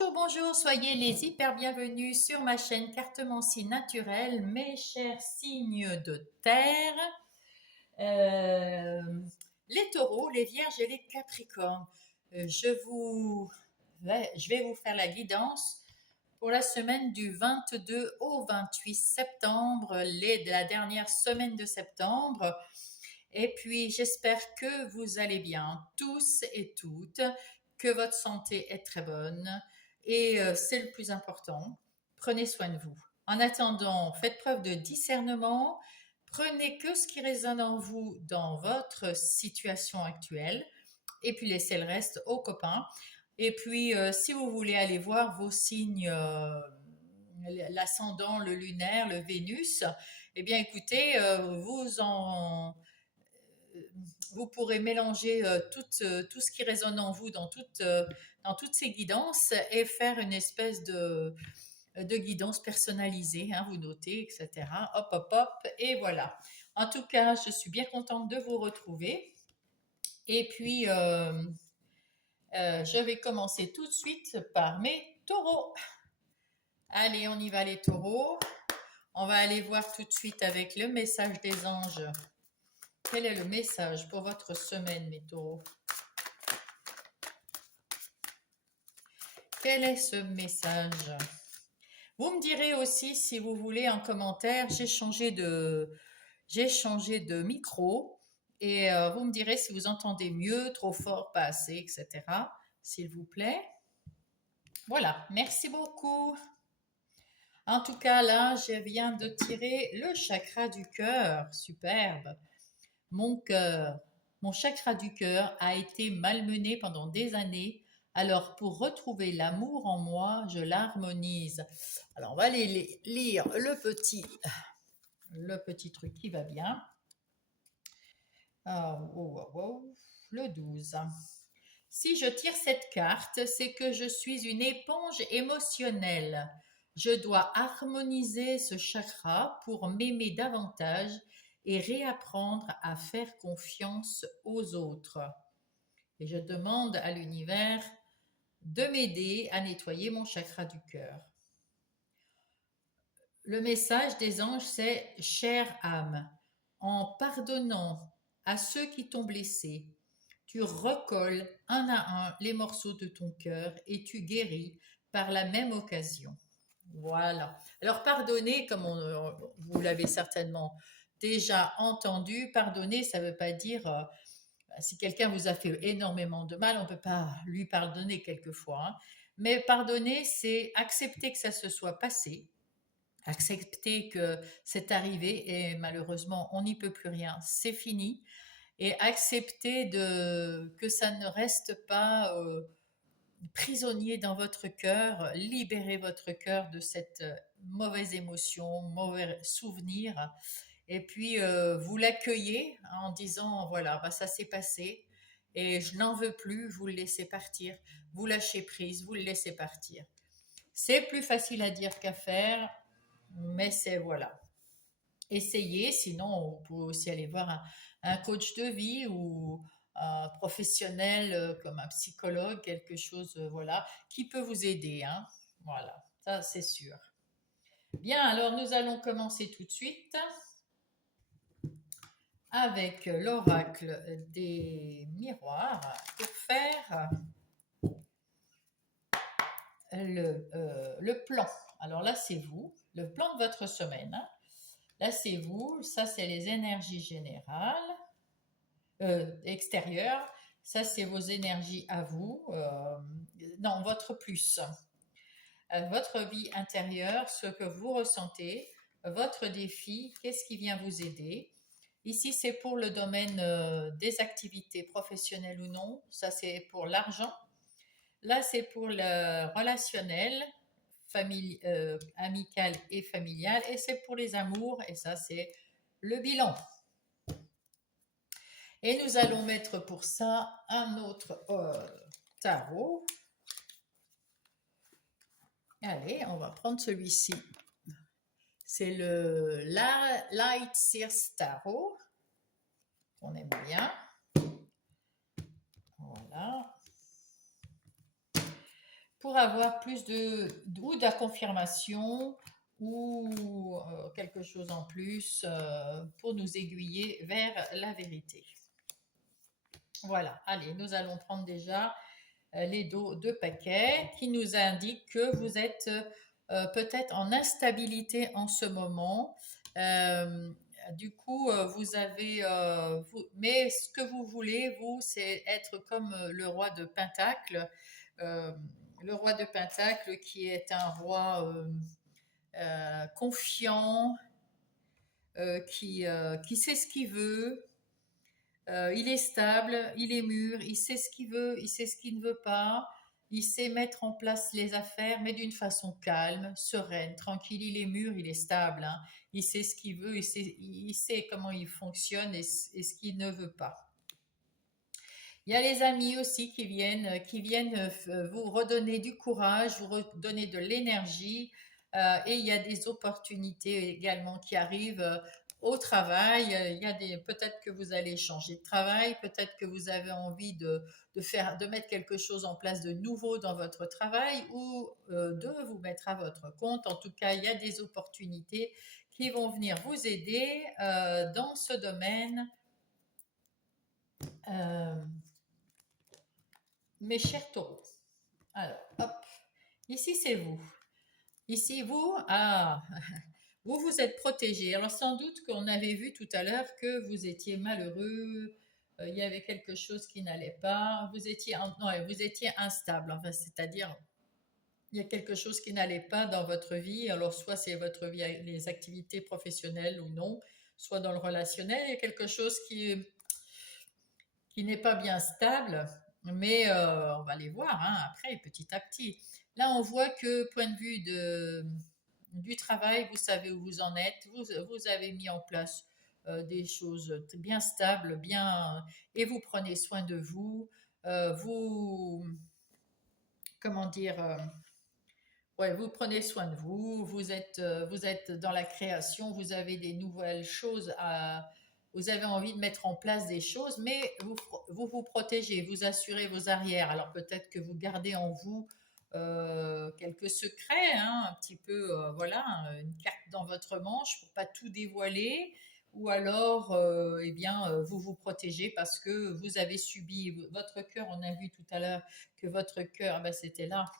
Bonjour, bonjour, soyez les hyper bienvenus sur ma chaîne Cartomancie naturelle, mes chers signes de terre, euh, les taureaux, les vierges et les capricornes. Je vais vous faire la guidance pour la semaine du 22 au 28 septembre, la dernière semaine de septembre. Et puis, j'espère que vous allez bien, tous et toutes, que votre santé est très bonne. Et c'est le plus important. Prenez soin de vous. En attendant, faites preuve de discernement. Prenez que ce qui résonne en vous dans votre situation actuelle. Et puis, laissez le reste aux copains. Et puis, si vous voulez aller voir vos signes, l'ascendant, le lunaire, le Vénus, eh bien, écoutez, vous pourrez mélanger tout ce qui résonne en vous dans toutes ces guidances et faire une espèce de guidance personnalisée, hein, vous notez, etc. Hop, hop, hop, et voilà. En tout cas, je suis bien contente de vous retrouver. Et puis, je vais commencer tout de suite par mes taureaux. Allez, on y va les taureaux. On va aller voir tout de suite avec le message des anges. Quel est le message pour votre semaine, mes taureaux? Quel est ce message? Vous me direz aussi si vous voulez en commentaire, j'ai changé de micro et vous me direz si vous entendez mieux, trop fort, pas assez, etc. S'il vous plaît. Voilà, merci beaucoup. En tout cas, là, je viens de tirer le chakra du cœur. Superbe. Mon cœur, mon chakra du cœur a été malmené pendant des années. Alors, pour retrouver l'amour en moi, je l'harmonise. Alors, on va aller lire le petit truc qui va bien. Ah, oh, oh, oh, le 12. Si je tire cette carte, c'est que je suis une éponge émotionnelle. Je dois harmoniser ce chakra pour m'aimer davantage et réapprendre à faire confiance aux autres. Et je demande à l'univers de m'aider à nettoyer mon chakra du cœur. Le message des anges, c'est chère âme, en pardonnant à ceux qui t'ont blessé, tu recolles un à un les morceaux de ton cœur et tu guéris par la même occasion. Voilà. Alors pardonner, vous l'avez certainement déjà entendu, pardonner, ça ne veut pas dire si quelqu'un vous a fait énormément de mal, on ne peut pas lui pardonner quelquefois, hein. Mais pardonner, c'est accepter que ça se soit passé, accepter que c'est arrivé et malheureusement on n'y peut plus rien, c'est fini, et accepter que ça ne reste pas prisonnier dans votre cœur, libérez votre cœur de cette mauvaise émotion, mauvais souvenir, et puis vous l'accueillez en disant voilà, bah, ça s'est passé et je n'en veux plus, vous le laissez partir, vous lâchez prise, vous le laissez partir. C'est plus facile à dire qu'à faire, mais c'est voilà. Essayez, sinon vous pouvez aussi aller voir un coach de vie ou un professionnel comme un psychologue, quelque chose voilà, qui peut vous aider, hein. Voilà, ça c'est sûr. Bien, alors nous allons commencer tout de suite avec l'oracle des miroirs pour faire le plan. Alors là, c'est vous, le plan de votre semaine, hein. Là, c'est vous, ça, c'est les énergies générales, extérieures. Ça, c'est vos énergies à vous. Non, votre plus. Votre vie intérieure, ce que vous ressentez, votre défi, qu'est-ce qui vient vous aider. Ici, c'est pour le domaine des activités professionnelles ou non. Ça, c'est pour l'argent. Là, c'est pour le relationnel, amical et familial. Et c'est pour les amours. Et ça, c'est le bilan. Et nous allons mettre pour ça un autre tarot. Allez, on va prendre celui-ci. C'est le Light Sears Tarot, qu'on aime bien. Voilà. pour avoir plus ou de la confirmation ou quelque chose en plus pour nous aiguiller vers la vérité. Voilà, allez, nous allons prendre déjà les deux paquets qui nous indiquent que vous êtes peut-être en instabilité en ce moment. Euh, du coup, vous avez, mais ce que vous voulez, vous, c'est être comme le roi de Pentacle. Euh, le roi de Pentacle qui est un roi confiant, qui sait ce qu'il veut, il est stable, il est mûr, il sait ce qu'il veut, il sait ce qu'il ne veut pas, il sait mettre en place les affaires, mais d'une façon calme, sereine, tranquille. Il est mûr, il est stable, hein. Il sait ce qu'il veut, il sait comment il fonctionne et ce qu'il ne veut pas. Il y a les amis aussi qui viennent vous redonner du courage, vous redonner de l'énergie. Et il y a des opportunités également qui arrivent au travail. Il y a peut-être que vous allez changer de travail, peut-être que vous avez envie de mettre quelque chose en place de nouveau dans votre travail ou de vous mettre à votre compte. En tout cas, il y a des opportunités qui vont venir vous aider dans ce domaine. Euh, Mes chers taureaux, alors, hop, ici c'est vous. Ici, vous, vous, vous êtes protégé. Alors, sans doute qu'on avait vu tout à l'heure que vous étiez malheureux, il y avait quelque chose qui n'allait pas, non, vous étiez instable, enfin, c'est-à-dire, il y a quelque chose qui n'allait pas dans votre vie. Alors, soit c'est votre vie, les activités professionnelles ou non, soit dans le relationnel, il y a quelque chose qui n'est pas bien stable, mais on va les voir hein, après, petit à petit. Là, on voit que point de vue du travail, vous savez où vous en êtes, vous avez mis en place des choses bien stables, et vous prenez soin de vous. Vous, comment dire, ouais, vous prenez soin de vous, vous êtes dans la création, vous avez des nouvelles choses vous avez envie de mettre en place des choses, mais vous protégez, vous assurez vos arrières. Alors peut-être que vous gardez en vous quelques secrets, hein, un petit peu, voilà, une carte dans votre manche pour pas tout dévoiler, ou alors, eh bien, vous vous protégez parce que vous avez subi votre cœur. On a vu tout à l'heure que votre cœur, ah ben, c'était là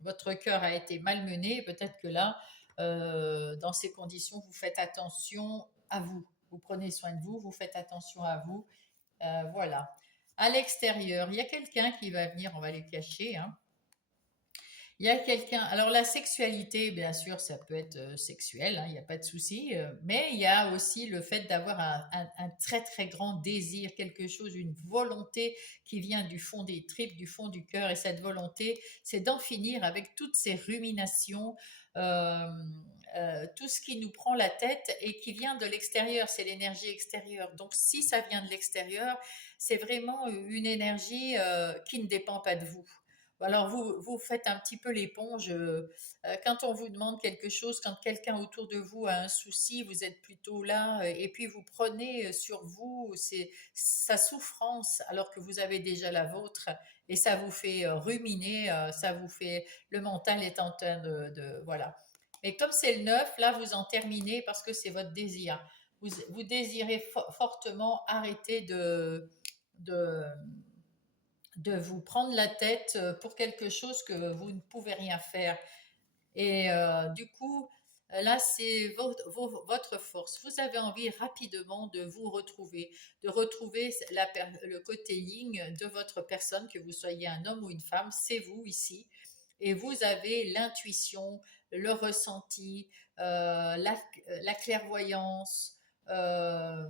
votre cœur a été malmené, peut-être que là, dans ces conditions, vous faites attention à vous. Vous prenez soin de vous, vous faites attention à vous. Voilà. À l'extérieur, il y a quelqu'un qui va venir, on va les cacher, hein. Il y a quelqu'un. Alors la sexualité, bien sûr, ça peut être sexuel, hein, il n'y a pas de souci. Mais il y a aussi le fait d'avoir un très très grand désir, quelque chose, une volonté qui vient du fond des tripes, du fond du cœur. Et cette volonté, c'est d'en finir avec toutes ces ruminations, euh, tout ce qui nous prend la tête et qui vient de l'extérieur. C'est l'énergie extérieure. Donc si ça vient de l'extérieur, c'est vraiment une énergie qui ne dépend pas de vous. Alors vous faites un petit peu l'éponge. Quand on vous demande quelque chose, quand quelqu'un autour de vous a un souci, vous êtes plutôt là et puis vous prenez sur vous sa souffrance alors que vous avez déjà la vôtre et ça vous fait ruminer, ça vous fait le mental est en train voilà. Et comme c'est le neuf, là vous en terminez parce que c'est votre désir. Vous désirez fortement arrêter de de vous prendre la tête pour quelque chose que vous ne pouvez rien faire. Et du coup, là, c'est votre force. Vous avez envie rapidement de vous retrouver, de retrouver le côté yin de votre personne, que vous soyez un homme ou une femme, c'est vous ici. Et vous avez l'intuition, le ressenti, la clairvoyance, euh,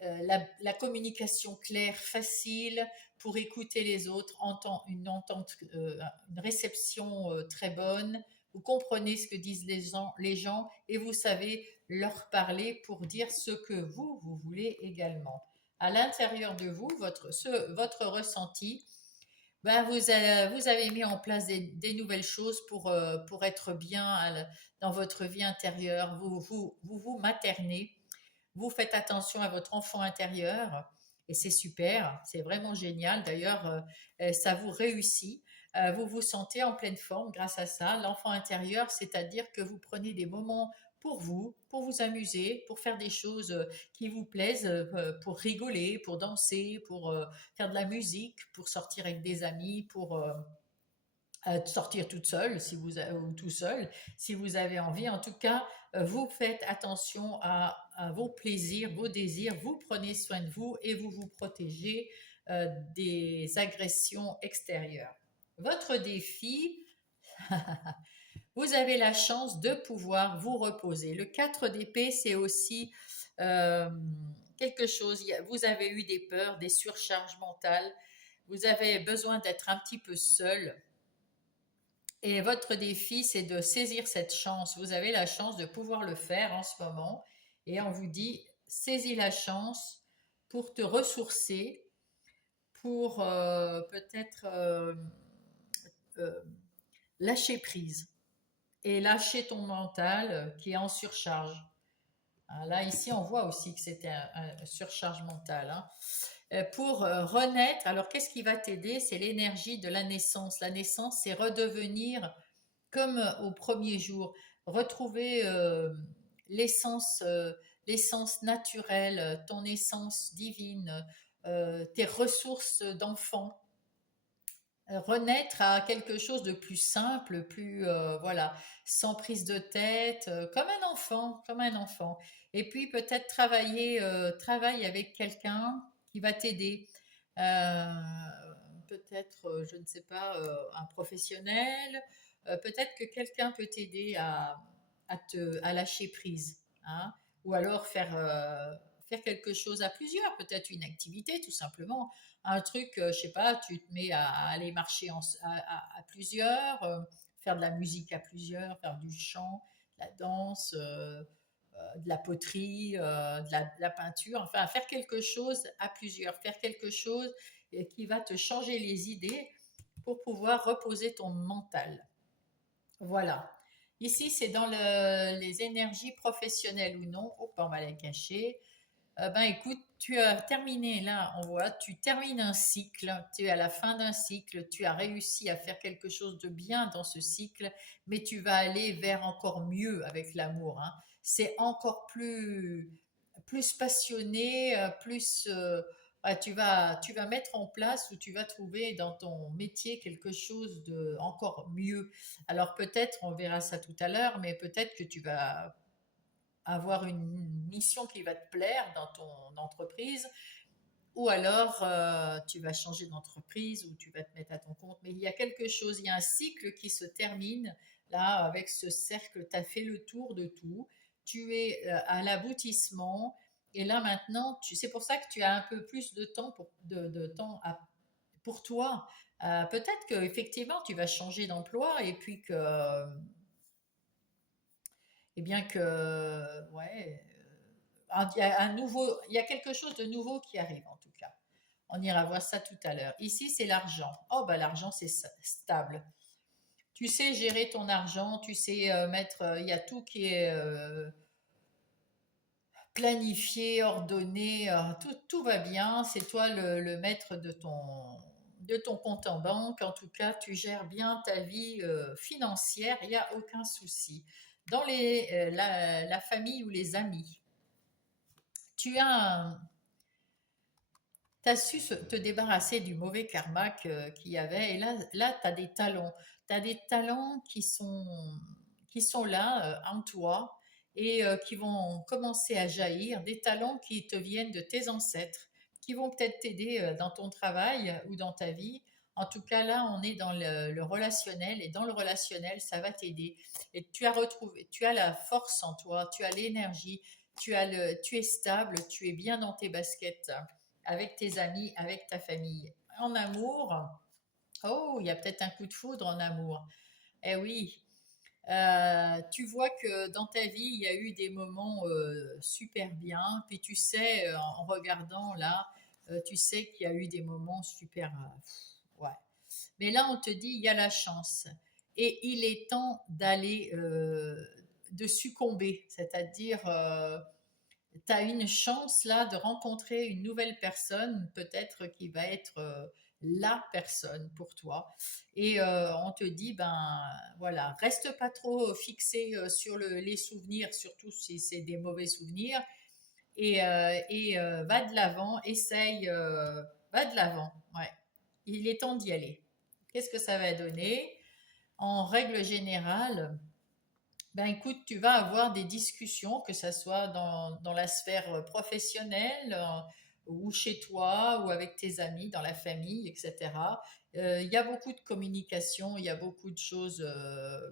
la communication claire, facile pour écouter les autres, une réception très bonne. Vous comprenez ce que disent les gens et vous savez leur parler pour dire ce que vous voulez également. À l'intérieur de vous, votre ressenti, ben vous avez mis en place des nouvelles choses pour être bien dans votre vie intérieure. Vous maternez, vous faites attention à votre enfant intérieur et c'est super, c'est vraiment génial. D'ailleurs, ça vous réussit. vous vous sentez en pleine forme grâce à ça. L'enfant intérieur, c'est-à-dire que vous prenez des moments pour vous amuser, pour faire des choses qui vous plaisent, pour rigoler, pour danser, pour faire de la musique, pour sortir avec des amis, pour sortir toute seule si ou tout seul si vous avez envie. En tout cas, vous faites attention à vos plaisirs, vos désirs, vous prenez soin de vous et vous vous protégez des agressions extérieures. Votre défi, vous avez la chance de pouvoir vous reposer. Le 4 d'épée, c'est aussi euh, quelque chose, vous avez eu des peurs, des surcharges mentales, vous avez besoin d'être un petit peu seul. Et votre défi, c'est de saisir cette chance. Vous avez la chance de pouvoir le faire en ce moment. Et on vous dit, saisis la chance pour te ressourcer, pour peut-être euh, lâcher prise et lâcher ton mental qui est en surcharge. Hein, là, ici, on voit aussi que c'était un surcharge mentale. Hein. Pour renaître, alors qu'est-ce qui va t'aider? C'est l'énergie de la naissance. La naissance, c'est redevenir comme au premier jour, retrouver l'essence, l'essence naturelle, ton essence divine, tes ressources d'enfant, renaître à quelque chose de plus simple, plus voilà, sans prise de tête, comme un enfant, comme un enfant. Et puis peut-être travaille avec quelqu'un qui va t'aider. Euh, peut-être, je ne sais pas, un professionnel. Peut-être que quelqu'un peut t'aider à lâcher prise, hein, ou alors faire quelque chose à plusieurs, peut-être une activité tout simplement un truc, je sais pas, tu te mets à aller marcher à plusieurs, faire de la musique à plusieurs, faire du chant, de la danse, de la poterie, de la peinture, enfin faire quelque chose à plusieurs, faire quelque chose qui va te changer les idées pour pouvoir reposer ton mental. Voilà. Ici, c'est dans les énergies professionnelles ou non. Hop, on va les cacher. Ben écoute, tu as terminé là, on voit, tu termines un cycle, tu es à la fin d'un cycle, tu as réussi à faire quelque chose de bien dans ce cycle, mais tu vas aller vers encore mieux avec l'amour. Hein. C'est encore plus passionné, plus ouais, tu vas mettre en place ou tu vas trouver dans ton métier quelque chose de encore mieux. Alors peut-être, on verra ça tout à l'heure, mais peut-être que tu vas avoir une mission qui va te plaire dans ton entreprise, ou alors tu vas changer d'entreprise ou tu vas te mettre à ton compte. Mais il y a quelque chose, il y a un cycle qui se termine là avec ce cercle, tu as fait le tour de tout, tu es à l'aboutissement. Et là maintenant, c'est pour ça que tu as un peu plus de temps de temps pour toi. Peut-être que effectivement tu vas changer d'emploi et puis que et bien que, ouais, il y a il y a quelque chose de nouveau qui arrive en tout cas. On ira voir ça tout à l'heure. Ici, c'est l'argent. Oh, bah l'argent, c'est stable. Tu sais gérer ton argent, tu sais mettre, il y a tout qui est planifié, ordonné, tout va bien. C'est toi le maître de ton compte en banque. En tout cas, tu gères bien ta vie financière, il n'y a aucun souci. Dans la famille ou les amis, tu as, su te débarrasser du mauvais karma qu'il y avait. Et là tu as des talents. Tu as des talents qui sont là en toi et qui vont commencer à jaillir. Des talents qui te viennent de tes ancêtres, qui vont peut-être t'aider dans ton travail ou dans ta vie. En tout cas, là, on est dans le relationnel et dans le relationnel, ça va t'aider. Et tu as la force en toi, tu as l'énergie, tu es stable, tu es bien dans tes baskets avec tes amis, avec ta famille. En amour, oh, il y a peut-être un coup de foudre en amour. Eh oui, tu vois que dans ta vie, il y a eu des moments super bien, puis tu sais, en regardant là, tu sais qu'il y a eu des moments super... ouais. Mais là, on te dit, il y a la chance. Et il est temps d'aller, de succomber, c'est-à-dire tu as une chance là de rencontrer une nouvelle personne, peut-être qui va être la personne pour toi. Et on te dit, ben voilà, reste pas trop fixé sur les souvenirs, surtout si c'est des mauvais souvenirs, et va de l'avant, essaye, va de l'avant. Ouais. Il est temps d'y aller. Qu'est-ce que ça va donner? En règle générale, ben écoute, tu vas avoir des discussions, que ça soit dans la sphère professionnelle, ou chez toi, ou avec tes amis, dans la famille, etc. Il y a beaucoup de communication, il y a beaucoup de choses,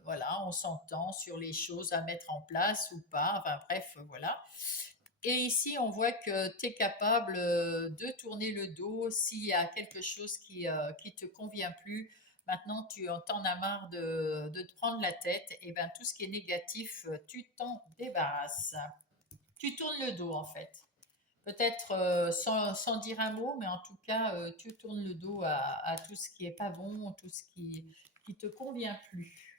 voilà, on s'entend sur les choses à mettre en place ou pas, enfin bref, voilà. Et ici, on voit que tu es capable de tourner le dos s'il y a quelque chose qui te convient plus. Maintenant, tu en as marre de te prendre la tête. Et bien, tout ce qui est négatif, tu t'en débarrasses. Tu tournes le dos, en fait. Peut-être sans dire un mot, mais en tout cas, tu tournes le dos à tout ce qui est pas bon, tout ce qui te convient plus.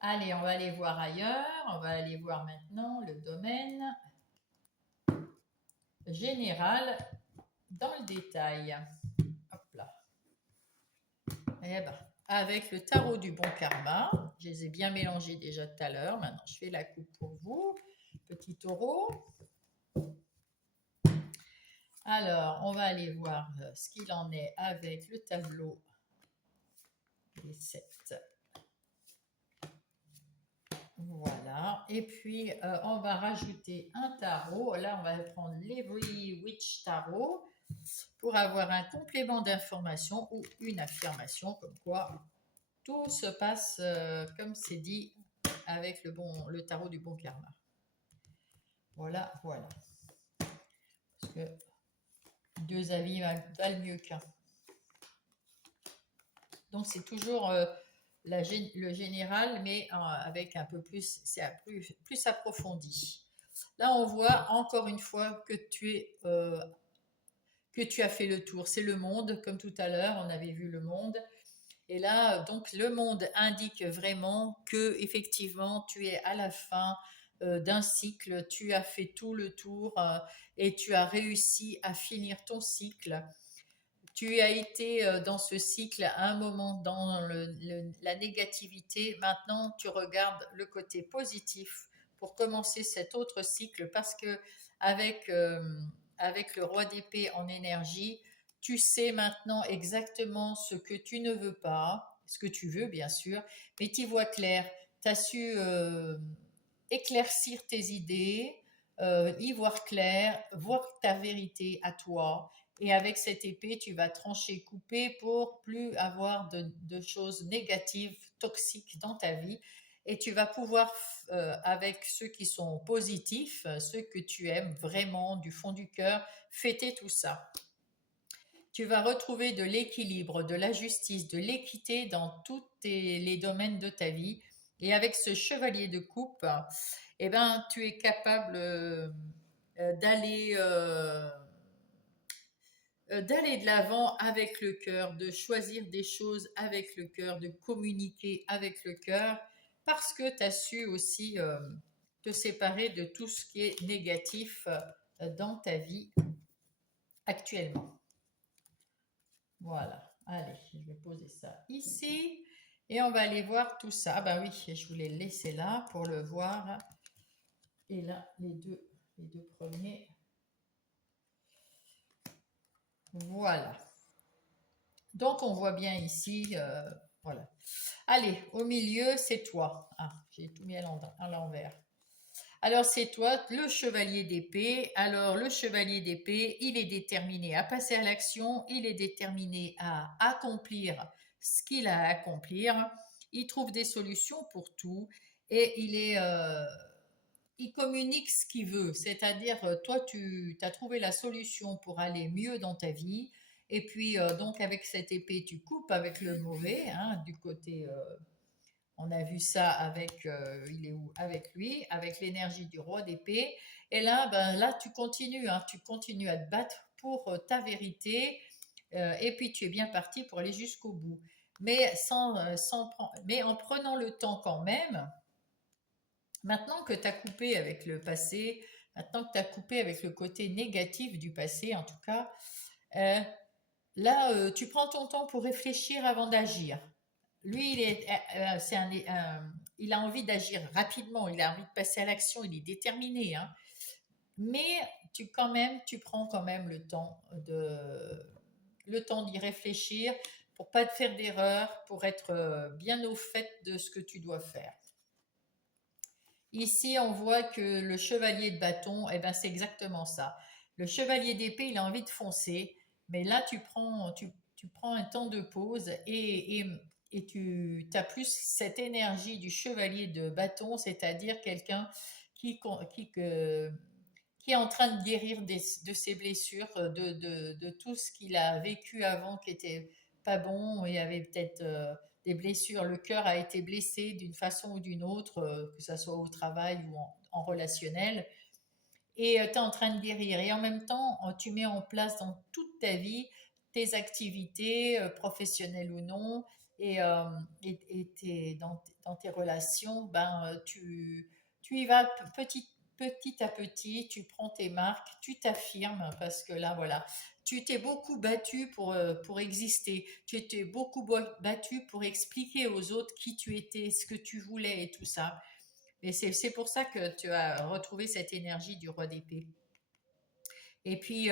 Allez, on va aller voir ailleurs. On va aller voir maintenant le domaine général dans le détail. Hop là. Eh ben, avec le tarot du bon karma, je les ai bien mélangés déjà tout à l'heure. Maintenant, je fais la coupe pour vous, petit taureau. Alors, on va aller voir ce qu'il en est avec le tableau des 7. Voilà. Et puis, on va rajouter un tarot. Là, on va prendre l'Every Witch Tarot pour avoir un complément d'information ou une affirmation comme quoi tout se passe comme c'est dit avec le tarot du bon karma. Voilà, voilà. Parce que deux avis valent mieux qu'un. Donc c'est toujours le général, mais avec un peu plus, c'est plus approfondi. Là, on voit encore une fois que tu as fait le tour. C'est le monde, comme tout à l'heure, on avait vu le monde. Et là, donc, le monde indique vraiment que effectivement, tu es à la fin d'un cycle, tu as fait tout le tour et tu as réussi à finir ton cycle. Tu as été dans ce cycle à un moment dans la négativité. Maintenant, tu regardes le côté positif pour commencer cet autre cycle parce que avec, euh, avec le roi d'épée en énergie, tu sais maintenant exactement ce que tu ne veux pas, ce que tu veux bien sûr, mais tu vois clair. Tu as su éclaircir tes idées, y voir clair, voir ta vérité à toi. Et avec cette épée, tu vas trancher, couper pour plus avoir de choses négatives, toxiques dans ta vie. Et tu vas pouvoir, avec ceux qui sont positifs, ceux que tu aimes vraiment du fond du cœur, fêter tout ça. Tu vas retrouver de l'équilibre, de la justice, de l'équité dans tous les domaines de ta vie. Et avec ce chevalier de coupe, eh ben, tu es capable d'aller d'aller de l'avant avec le cœur, de choisir des choses avec le cœur, de communiquer avec le cœur, parce que tu as su aussi te séparer de tout ce qui est négatif dans ta vie actuellement. Voilà, allez, je vais poser ça ici et on va aller voir tout ça. Ah ben oui, je voulais le laisser là pour le voir. Et là, les deux premiers. Voilà. Donc, on voit bien ici, voilà. Allez, au milieu, c'est toi. Ah, j'ai tout mis à l'envers. Alors, c'est toi, le chevalier d'épée. Alors, le chevalier d'épée, il est déterminé à passer à l'action, il est déterminé à accomplir ce qu'il a à accomplir. Il trouve des solutions pour tout et il communique ce qu'il veut. C'est-à-dire, toi, tu as trouvé la solution pour aller mieux dans ta vie. Et puis, donc, avec cette épée, tu coupes avec le mauvais, hein, du côté. On a vu ça avec, il est où? Avec lui, avec l'énergie du roi d'épée. Et là, ben, là, tu continues, hein, tu continues à te battre pour ta vérité. Et puis, tu es bien parti pour aller jusqu'au bout. Mais, mais en prenant le temps quand même, maintenant que tu as coupé avec le passé, maintenant que tu as coupé avec le côté négatif du passé, en tout cas, euh, Là, tu prends ton temps pour réfléchir avant d'agir. Lui, il a envie d'agir rapidement, il a envie de passer à l'action, il est déterminé, hein. Mais tu prends quand même le temps d'y réfléchir pour pas te faire d'erreur, pour être bien au fait de ce que tu dois faire. Ici, on voit que le chevalier de bâton, eh ben, c'est exactement ça. Le chevalier d'épée, il a envie de foncer, mais là, tu prends un temps de pause et tu as plus cette énergie du chevalier de bâton, c'est-à-dire quelqu'un qui, qui, que- qui est en train de guérir de ses blessures, de tout ce qu'il a vécu avant qui était pas bon. Il y avait peut-être des blessures. Le cœur a été blessé d'une façon ou d'une autre, que ce soit au travail ou en relationnel. Et tu es en train de guérir. Et en même temps, tu mets en place dans toute ta vie tes activités, professionnelles ou non, dans tes relations, tu y vas petit à petit, tu prends tes marques, tu t'affirmes parce que là, voilà, tu t'es beaucoup battu pour exister, tu t'es beaucoup battu pour expliquer aux autres qui tu étais, ce que tu voulais et tout ça. Et c'est pour ça que tu as retrouvé cette énergie du roi d'épée. Et puis,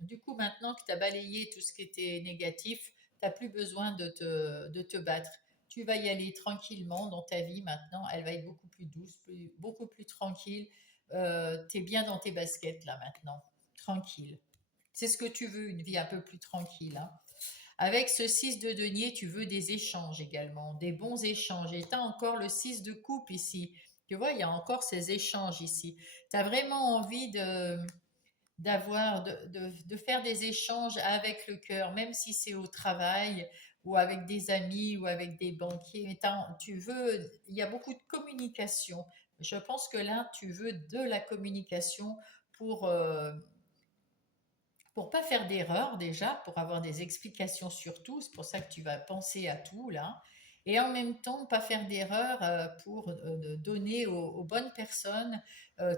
du coup, maintenant que tu as balayé tout ce qui était négatif, tu n'as plus besoin de te battre. Tu vas y aller tranquillement dans ta vie maintenant. Elle va être beaucoup plus douce, beaucoup plus tranquille. Tu es bien dans tes baskets là maintenant. Tranquille. C'est ce que tu veux, une vie un peu plus tranquille, hein. Avec ce 6 de denier, tu veux des échanges également, des bons échanges. Et tu as encore le 6 de coupe ici. Tu vois, il y a encore ces échanges ici. Tu as vraiment envie de faire des échanges avec le cœur, même si c'est au travail ou avec des amis ou avec des banquiers. Mais tu veux, il y a beaucoup de communication. Je pense que là, tu veux de la communication pour, euh, pour pas faire d'erreur déjà, pour avoir des explications sur tout, c'est pour ça que tu vas penser à tout là, et en même temps pas faire d'erreur pour donner aux bonnes personnes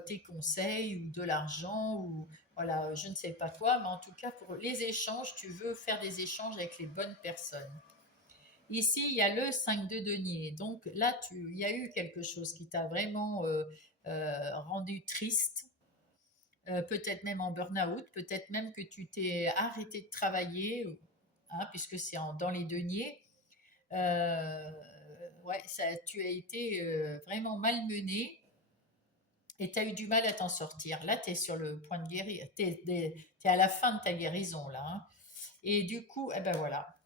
tes conseils ou de l'argent ou voilà, je ne sais pas quoi, mais en tout cas pour les échanges, tu veux faire des échanges avec les bonnes personnes. Ici, il y a le 5 de denier, donc là, il y a eu quelque chose qui t'a vraiment rendu triste, peut-être même en burn-out, peut-être même que tu t'es arrêté de travailler, hein, puisque c'est dans les deniers. Euh, ouais, tu as été vraiment malmené et tu as eu du mal à t'en sortir. Là, tu es sur le point de guérir. Tu es, à la fin de ta guérison, là, hein. Et du coup, eh ben voilà.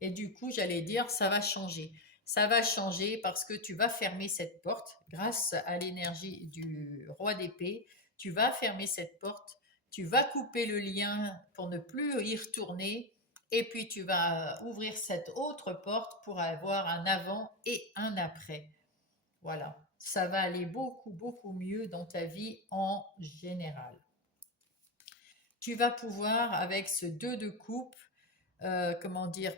Et du coup, j'allais dire, ça va changer. Ça va changer parce que tu vas fermer cette porte grâce à l'énergie du roi d'épée. Tu vas fermer cette porte, tu vas couper le lien pour ne plus y retourner. Et puis tu vas ouvrir cette autre porte pour avoir un avant et un après. Voilà, ça va aller beaucoup, beaucoup mieux dans ta vie en général. Tu vas pouvoir, avec ce 2 de coupe, comment dire,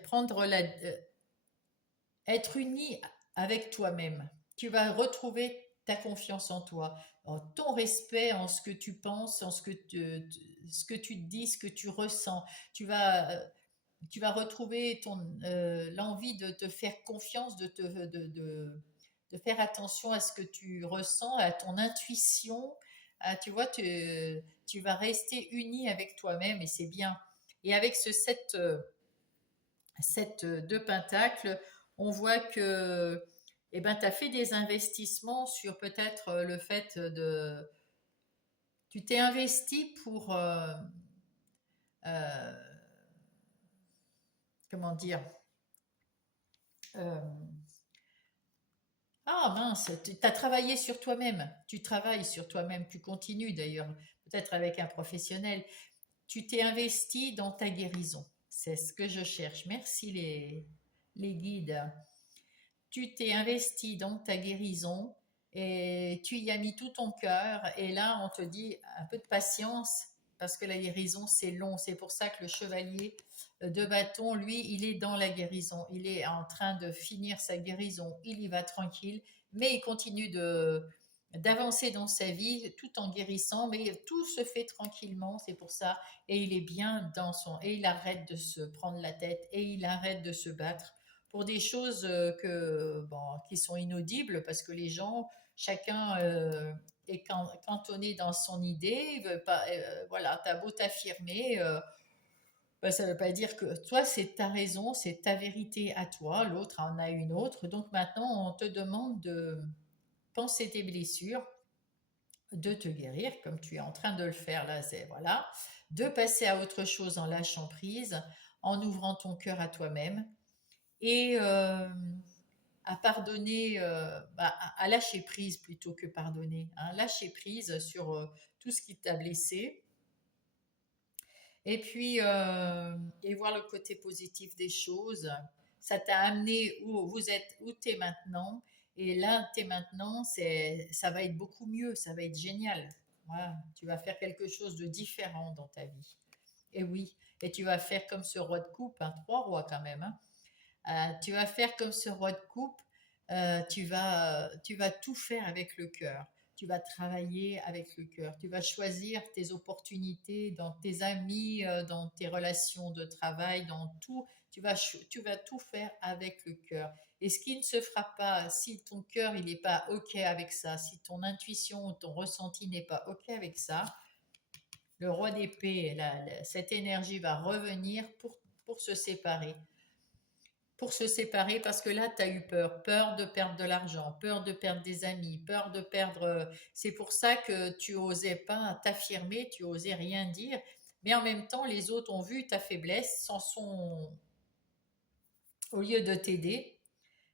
être uni avec toi-même. Tu vas retrouver ta confiance en toi, en ton respect, en ce que tu penses, en ce que tu te dis, ce que tu ressens. Tu vas retrouver l'envie de te faire confiance, de faire attention à ce que tu ressens, à ton intuition. Tu vois, tu vas rester uni avec toi-même et c'est bien. Et avec ce 7 de Pentacle, on voit que eh ben, tu as fait des investissements sur peut-être le fait de... Tu t'es investi pour... euh, comment dire euh, Ah mince, tu as travaillé sur toi-même. Tu travailles sur toi-même. Tu continues d'ailleurs, peut-être avec un professionnel. Tu t'es investi dans ta guérison. C'est ce que je cherche. Merci les guides. Tu t'es investi dans ta guérison et tu y as mis tout ton cœur. Et là, on te dit un peu de patience parce que la guérison, c'est long. C'est pour ça que le chevalier de bâton, lui, il est dans la guérison. Il est en train de finir sa guérison. Il y va tranquille, mais il continue d'avancer dans sa vie tout en guérissant, mais tout se fait tranquillement, c'est pour ça. Et il est bien dans son... Et il arrête de se prendre la tête et il arrête de se battre pour des choses bon, qui sont inaudibles parce que les gens, chacun est cantonné dans son idée. Il veut pas, voilà, t'as beau t'affirmer, bah, ça ne veut pas dire que toi, c'est ta raison, c'est ta vérité à toi, l'autre en a une autre. Donc maintenant, on te demande de penser tes blessures, de te guérir, comme tu es en train de le faire là, c'est voilà, de passer à autre chose en lâchant prise, en ouvrant ton cœur à toi-même et à pardonner, à lâcher prise plutôt que pardonner, hein, lâcher prise sur tout ce qui t'a blessé et puis et voir le côté positif des choses. Ça t'a amené où vous êtes, où tu es maintenant. Et là, tu es maintenant, ça va être beaucoup mieux, ça va être génial. Voilà, tu vas faire quelque chose de différent dans ta vie. Et oui, et tu vas faire comme ce roi de coupe, hein, trois rois quand même. Hein. Tu vas faire comme ce roi de coupe, tu vas tout faire avec le cœur. Tu vas travailler avec le cœur. Tu vas choisir tes opportunités dans tes amis, dans tes relations de travail, dans tout. Tu vas tout faire avec le cœur. Et ce qui ne se fera pas, si ton cœur il n'est pas OK avec ça, si ton intuition, ton ressenti n'est pas OK avec ça, le roi d'épée, cette énergie va revenir pour se séparer parce que là, tu as eu peur, peur de perdre de l'argent, peur de perdre des amis, peur de perdre... C'est pour ça que tu osais pas t'affirmer, tu osais rien dire, mais en même temps, les autres ont vu ta faiblesse, s'en sont... Au lieu de t'aider,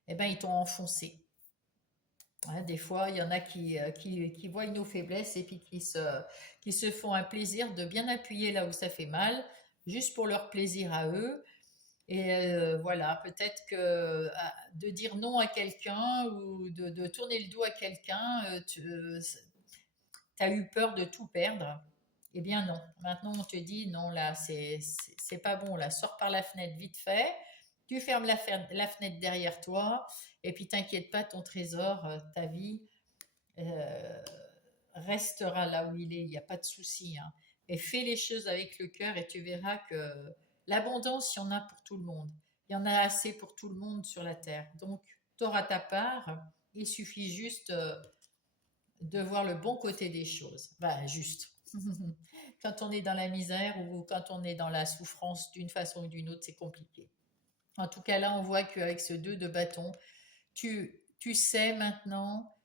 eh ben, ils t'ont enfoncé. Hein, des fois, il y en a qui voient nos faiblesses et puis qui se font un plaisir de bien appuyer là où ça fait mal, juste pour leur plaisir à eux. Et voilà, peut-être que de dire non à quelqu'un ou de tourner le dos à quelqu'un, tu as eu peur de tout perdre. Eh bien non. Maintenant, on te dit non, là, c'est pas bon. Là, sors par la fenêtre vite fait. Tu fermes la fenêtre derrière toi. Et puis, t'inquiète pas, ton trésor, ta vie euh, restera là où il est. Il n'y a pas de souci. Hein. Et fais les choses avec le cœur et tu verras que l'abondance, il y en a pour tout le monde. Il y en a assez pour tout le monde sur la terre. Donc, tu auras ta part. Il suffit juste de voir le bon côté des choses. Bah, juste. Quand on est dans la misère ou quand on est dans la souffrance d'une façon ou d'une autre, c'est compliqué. En tout cas, là, on voit qu'avec ce 2 de bâton, tu sais maintenant,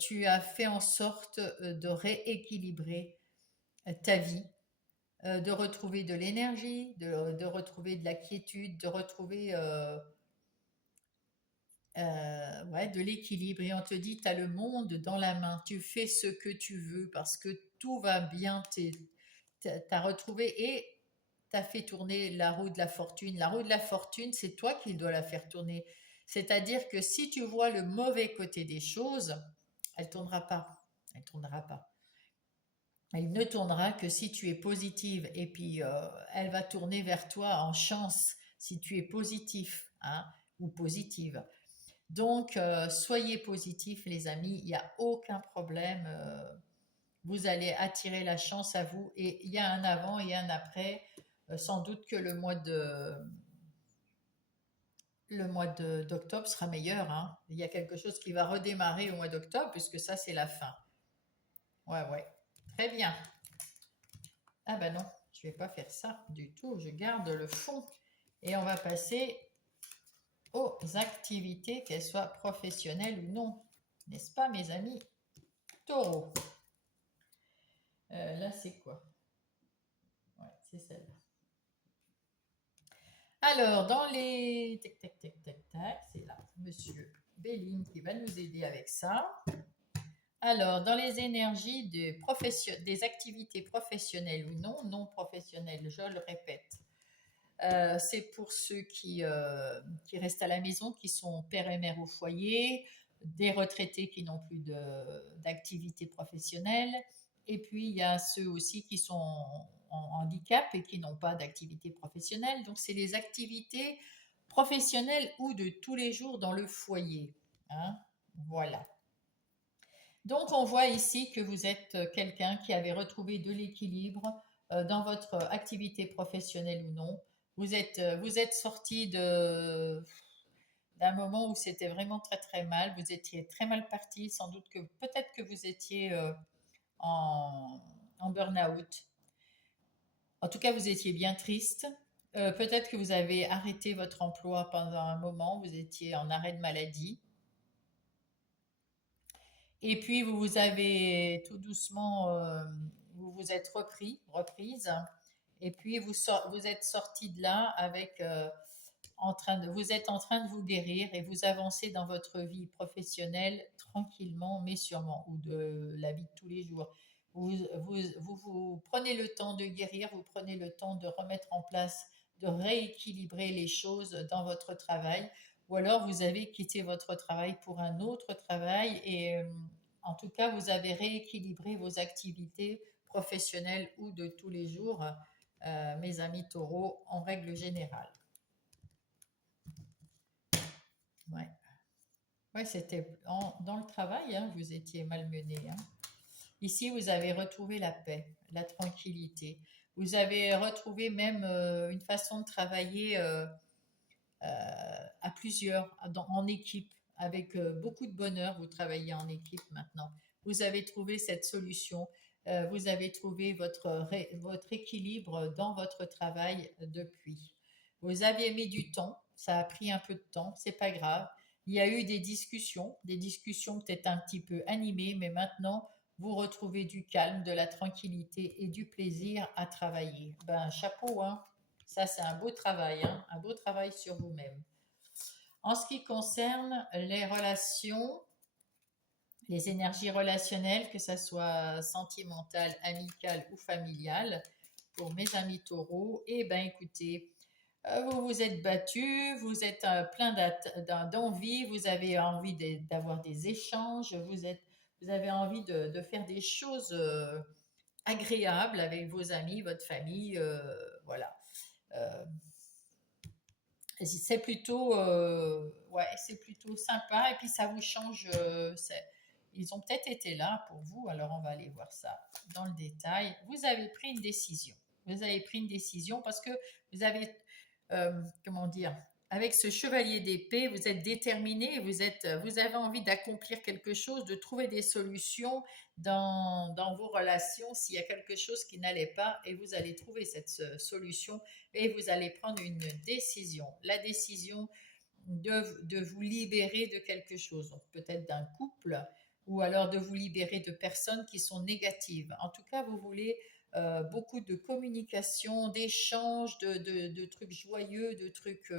tu as fait en sorte de rééquilibrer ta vie, de retrouver de l'énergie, de retrouver de la quiétude, de retrouver ouais, de l'équilibre. Et on te dit, tu as le monde dans la main, tu fais ce que tu veux parce que tout va bien, tu as retrouvé et tu as fait tourner la roue de la fortune. La roue de la fortune, c'est toi qui dois la faire tourner. C'est-à-dire que si tu vois le mauvais côté des choses, elle tournera pas. Elle tournera pas. Elle ne tournera que si tu es positive et puis elle va tourner vers toi en chance si tu es positif, hein, ou positive. Donc, soyez positifs, les amis, il n'y a aucun problème. Vous allez attirer la chance à vous et il y a un avant et un après. Sans doute que d'octobre sera meilleur. Hein. Il y a quelque chose qui va redémarrer au mois d'octobre puisque ça, c'est la fin. Ouais, ouais. Très bien. Ah ben non, je ne vais pas faire ça du tout. Je garde le fond et on va passer aux activités, qu'elles soient professionnelles ou non. N'est-ce pas, mes amis taureaux? Là, c'est quoi? Ouais, c'est celle-là. Alors, dans les... Tac, tac, tac, tac, tac, c'est là, Monsieur Béline qui va nous aider avec ça. Alors, dans les énergies des activités professionnelles ou non professionnelles, je le répète, c'est pour ceux qui restent à la maison, qui sont père et mère au foyer, des retraités qui n'ont plus d'activité professionnelle, et puis il y a ceux aussi qui sont en handicap et qui n'ont pas d'activité professionnelle. Donc c'est les activités professionnelles ou de tous les jours dans le foyer. Hein, voilà. Donc, on voit ici que vous êtes quelqu'un qui avait retrouvé de l'équilibre dans votre activité professionnelle ou non. Vous êtes sorti d'un moment où c'était vraiment très très mal. Vous étiez très mal parti. Sans doute que peut-être que vous étiez en, en burn-out. En tout cas, vous étiez bien triste. Peut-être que vous avez arrêté votre emploi pendant un moment. Vous étiez en arrêt de maladie. Et puis, vous vous avez tout doucement, vous vous êtes reprise, et puis vous êtes sorti de là avec, vous êtes en train de vous guérir et vous avancez dans votre vie professionnelle tranquillement, mais sûrement, ou de la vie de tous les jours. Vous prenez le temps de guérir, vous prenez le temps de remettre en place, de rééquilibrer les choses dans votre travail, ou alors vous avez quitté votre travail pour un autre travail et en tout cas, vous avez rééquilibré vos activités professionnelles ou de tous les jours, mes amis taureaux, en règle générale. Ouais. Ouais, c'était dans le travail, hein, vous étiez malmené. Hein. Ici, vous avez retrouvé la paix, la tranquillité. Vous avez retrouvé même une façon de travailler à plusieurs, en équipe, avec beaucoup de bonheur. Vous travaillez en équipe maintenant. Vous avez trouvé cette solution. Vous avez trouvé votre équilibre dans votre travail depuis. Vous aviez mis du temps, ça a pris un peu de temps, c'est pas grave. Il y a eu des discussions peut-être un petit peu animées, mais maintenant vous retrouvez du calme, de la tranquillité et du plaisir à travailler. Ben chapeau, hein. Ça, c'est un beau travail, hein, un beau travail sur vous-même. En ce qui concerne les relations, les énergies relationnelles, que ce soit sentimentales, amicales ou familiales, pour mes amis taureaux, eh bien écoutez, vous vous êtes battu, vous êtes plein d'envie, vous avez envie d'avoir des échanges, vous avez envie de faire des choses agréables avec vos amis, votre famille, voilà. Euh, ouais, c'est plutôt sympa et puis ça vous change. Ils ont peut-être été là pour vous, alors on va aller voir ça dans le détail. Vous avez pris une décision. Vous avez pris une décision parce que vous avez, comment dire, avec ce chevalier d'épée, vous êtes déterminé, vous avez envie d'accomplir quelque chose, de trouver des solutions dans vos relations s'il y a quelque chose qui n'allait pas et vous allez trouver cette solution et vous allez prendre une décision. La décision de vous libérer de quelque chose, donc peut-être d'un couple ou alors de vous libérer de personnes qui sont négatives. En tout cas, vous voulez beaucoup de communication, d'échanges, de trucs joyeux, de trucs...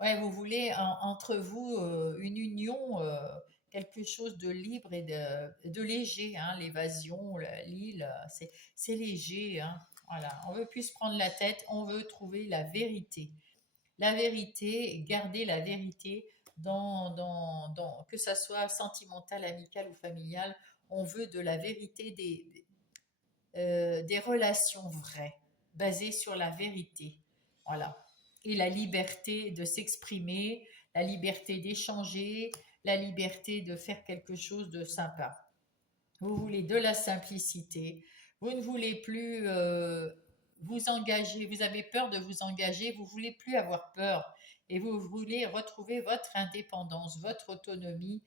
ouais, vous voulez entre vous une union, quelque chose de libre et de léger. Hein, l'évasion, l'île, c'est léger. Hein, voilà. On veut plus se prendre la tête, on veut trouver la vérité. La vérité, garder la vérité que ça soit sentimental, amical ou familial, on veut de la vérité des relations vraies, basées sur la vérité. Voilà. Et la liberté de s'exprimer, la liberté d'échanger, la liberté de faire quelque chose de sympa. Vous voulez de la simplicité. Vous ne voulez plus vous engager. Vous avez peur de vous engager. Vous voulez plus avoir peur. Et vous voulez retrouver votre indépendance, votre autonomie.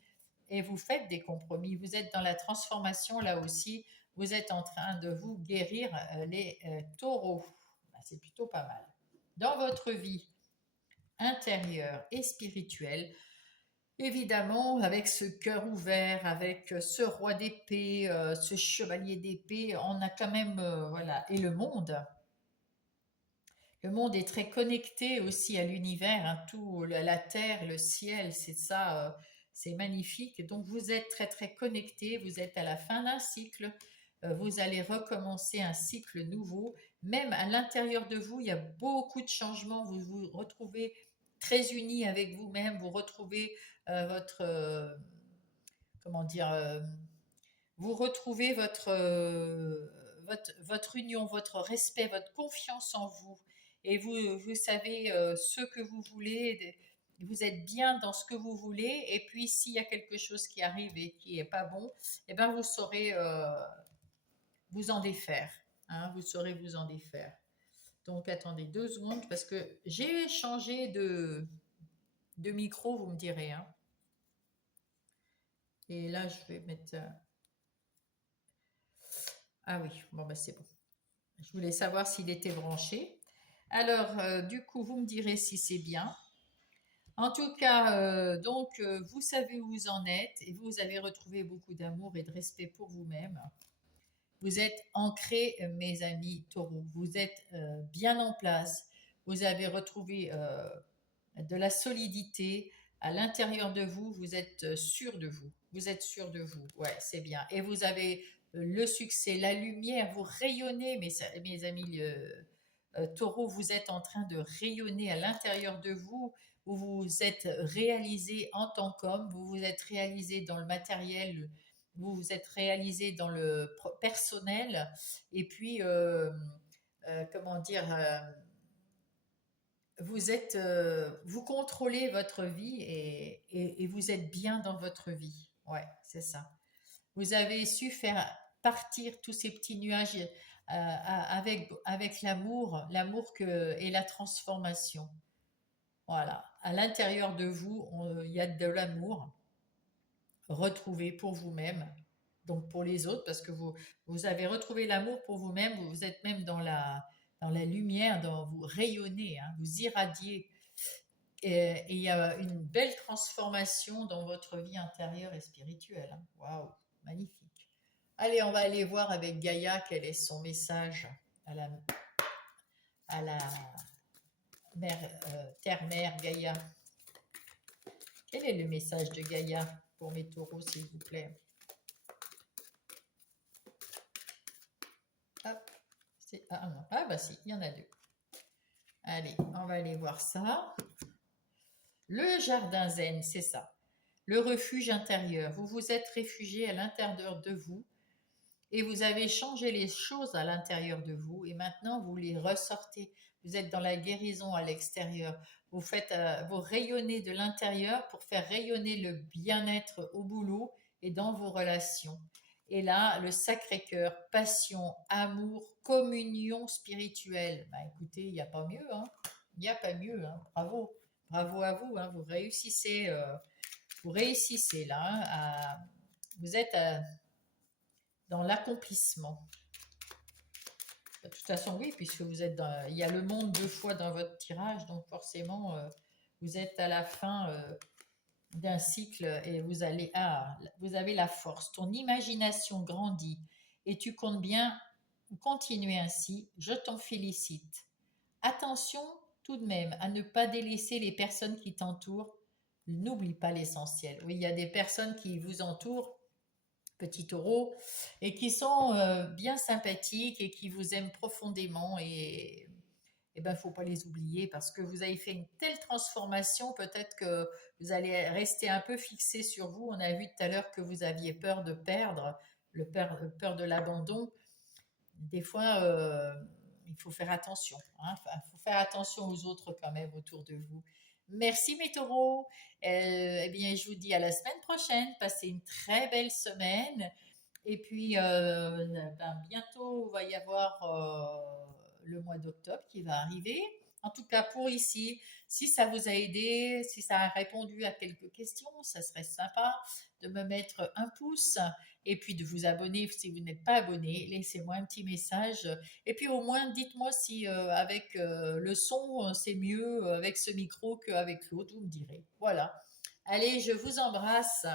Et vous faites des compromis. Vous êtes dans la transformation là aussi. Vous êtes en train de vous guérir les taureaux. Ben, c'est plutôt pas mal. Dans votre vie intérieure et spirituelle, évidemment, avec ce cœur ouvert, avec ce roi d'épée, ce chevalier d'épée, on a quand même, voilà, et le monde. Le monde est très connecté aussi à l'univers, hein, tout, la terre, le ciel, c'est ça, c'est magnifique. Donc vous êtes très très connecté, vous êtes à la fin d'un cycle, vous allez recommencer un cycle nouveau. Même à l'intérieur de vous, il y a beaucoup de changements, vous vous retrouvez très unis avec vous-même, vous retrouvez votre, comment dire, vous retrouvez votre union, votre respect, votre confiance en vous. Et vous savez ce que vous voulez. vous êtes bien dans ce que vous voulez, et puis s'il y a quelque chose qui arrive et qui est pas bon, eh ben vous saurez vous en défaire. Hein, vous saurez vous en défaire. Donc attendez 2 secondes parce que j'ai changé de micro, vous me direz. Hein. Et là, je vais mettre. Ah oui, bon, bah, c'est bon. Je voulais savoir s'il était branché. Alors, du coup, vous me direz si c'est bien. En tout cas, vous savez où vous en êtes et vous avez retrouvé beaucoup d'amour et de respect pour vous-même. Vous êtes ancrés, mes amis taureaux. Vous êtes bien en place. Vous avez retrouvé de la solidité à l'intérieur de vous. Vous êtes sûr de vous. Vous êtes sûr de vous. Ouais, c'est bien. Et vous avez le succès, la lumière. Vous rayonnez, mes amis taureaux. Vous êtes en train de rayonner à l'intérieur de vous. Vous vous êtes réalisé en tant qu'homme. Vous vous êtes réalisé dans le matériel. Vous vous êtes réalisé dans le personnel. Et puis, comment dire vous contrôlez votre vie et vous êtes bien dans votre vie. Ouais, c'est ça. Vous avez su faire partir tous ces petits nuages avec l'amour et la transformation. Voilà. À l'intérieur de vous, il y a de l'amour retrouvé pour vous-même, donc pour les autres, parce que vous avez retrouvé l'amour pour vous-même, vous êtes même dans la lumière, vous rayonnez, hein, vous irradiez. Et il y a une belle transformation dans votre vie intérieure et spirituelle. Hein. Waouh, magnifique. Allez, on va aller voir avec Gaïa quel est son message à la mère, terre-mère Gaïa. Quel est le message de Gaïa pour mes taureaux, s'il vous plaît? Hop. Ah non, ah bah si, il y en a 2. Allez, on va aller voir ça. Le jardin zen, c'est ça. Le refuge intérieur. Vous vous êtes réfugié à l'intérieur de vous et vous avez changé les choses à l'intérieur de vous et maintenant vous les ressortez. Vous êtes dans la guérison à l'extérieur. Vous rayonnez de l'intérieur pour faire rayonner le bien-être au boulot et dans vos relations. Et là, le Sacré-Cœur, passion, amour, communion spirituelle. Bah, écoutez, il n'y a pas mieux, hein. Il n'y a pas mieux, hein. Bravo. Bravo à vous, hein. Vous réussissez là, hein, vous êtes dans l'accomplissement. De toute façon, oui, puisque il y a le monde 2 fois dans votre tirage, donc forcément, vous êtes à la fin d'un cycle et vous avez la force. Ton imagination grandit et tu comptes bien continuer ainsi. Je t'en félicite. Attention tout de même à ne pas délaisser les personnes qui t'entourent. N'oublie pas l'essentiel. Oui, il y a des personnes qui vous entourent, petit taureau, et qui sont bien sympathiques et qui vous aiment profondément et ben faut pas les oublier parce que vous avez fait une telle transformation, peut-être que vous allez rester un peu fixé sur vous. On a vu tout à l'heure que vous aviez peur de perdre, peur de l'abandon. Des fois, il faut faire attention. Hein. Il faut faire attention aux autres quand même autour de vous. Merci mes taureaux. Eh bien, je vous dis à la semaine prochaine. Passez une très belle semaine. Et puis, bientôt, il va y avoir le mois d'octobre qui va arriver. En tout cas, pour ici, si ça vous a aidé, si ça a répondu à quelques questions, ça serait sympa de me mettre un pouce et puis de vous abonner si vous n'êtes pas abonné. Laissez-moi un petit message. Et puis au moins, dites-moi si avec le son, c'est mieux avec ce micro qu'avec l'autre, vous me direz. Voilà. Allez, je vous embrasse.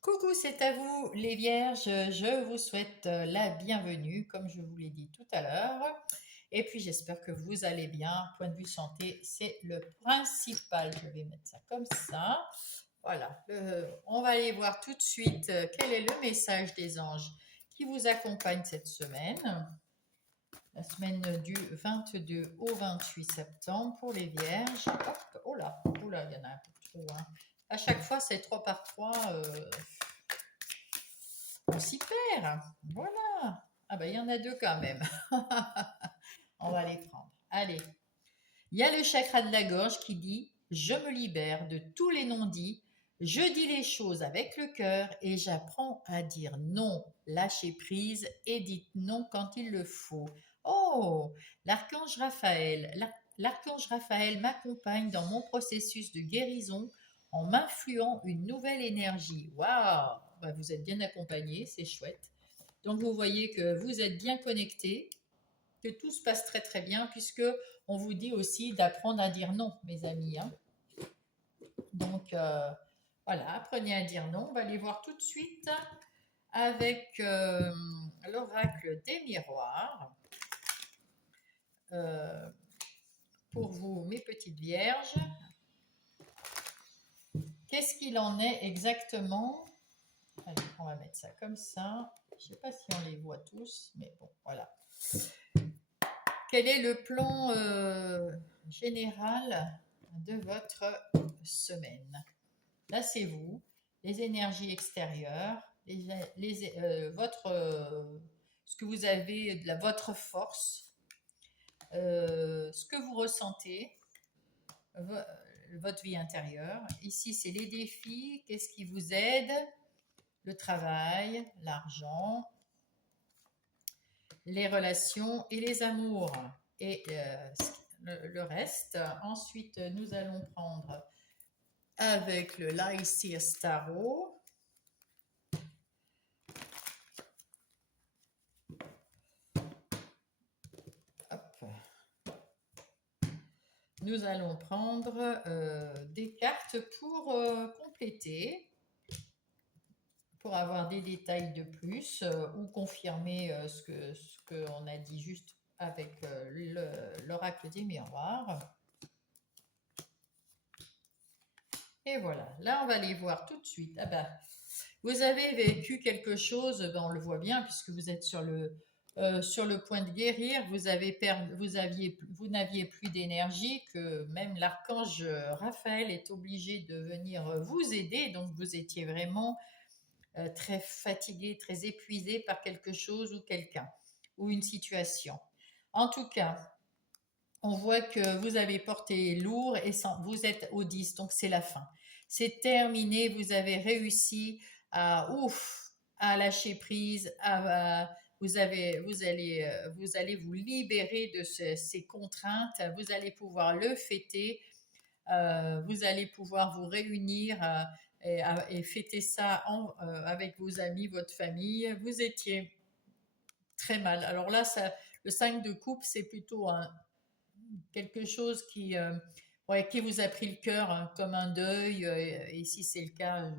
Coucou, c'est à vous les vierges. Je vous souhaite la bienvenue, comme je vous l'ai dit tout à l'heure. Et puis j'espère que vous allez bien. Point de vue santé, c'est le principal. Je vais mettre ça comme ça. Voilà. On va aller voir tout de suite quel est le message des anges qui vous accompagne cette semaine. La semaine du 22 au 28 septembre pour les vierges. Hop, oh là, il y en a un peu trop. Hein. À chaque fois, c'est 3 par 3. On s'y perd. Voilà. Ah ben, il y en a 2 quand même. On va les prendre. Allez. Il y a le chakra de la gorge qui dit je me libère de tous les non-dits, je dis les choses avec le cœur et j'apprends à dire non, lâcher prise et dites non quand il le faut. Oh, l'archange Raphaël, l'archange Raphaël m'accompagne dans mon processus de guérison en m'influant une nouvelle énergie. Waouh, bah, vous êtes bien accompagné, c'est chouette. Donc vous voyez que vous êtes bien connecté, que tout se passe très très bien, puisque on vous dit aussi d'apprendre à dire non, mes amis, hein. Donc voilà, apprenez à dire non. On va aller voir tout de suite avec l'oracle des miroirs. Euh, pour vous, mes petites vierges, qu'est-ce qu'il en est exactement? Allez, on va mettre ça comme ça. Je ne sais pas si on les voit tous, mais bon, voilà. Quel est le plan général de votre semaine? Là, c'est vous, les énergies extérieures, ce que vous avez, votre force, ce que vous ressentez, votre vie intérieure. Ici, c'est les défis, qu'est-ce qui vous aide, le travail, l'argent, les relations et les amours. Et le reste. Ensuite, nous allons prendre avec le Lyseer Tarot. Hop. Nous allons prendre des cartes pour compléter, pour avoir des détails de plus ou confirmer ce qu'on a dit juste avec l'oracle des miroirs. Et voilà, là on va les voir tout de suite. Ah ben, vous avez vécu quelque chose, ben on le voit bien puisque vous êtes sur le point de guérir, vous n'aviez plus d'énergie, que même l'archange Raphaël est obligé de venir vous aider, donc vous étiez vraiment très fatigué, très épuisé par quelque chose ou quelqu'un ou une situation. En tout cas, on voit que vous avez porté lourd et vous êtes au 10, donc c'est la fin. C'est terminé, vous avez réussi à lâcher prise, vous allez vous libérer de ces contraintes, vous allez pouvoir le fêter, vous allez pouvoir vous réunir et fêter ça avec vos amis, votre famille. Vous étiez très mal. Alors là, le 5 de coupe, c'est plutôt quelque chose qui vous a pris le cœur, hein, comme un deuil. Et si c'est le cas,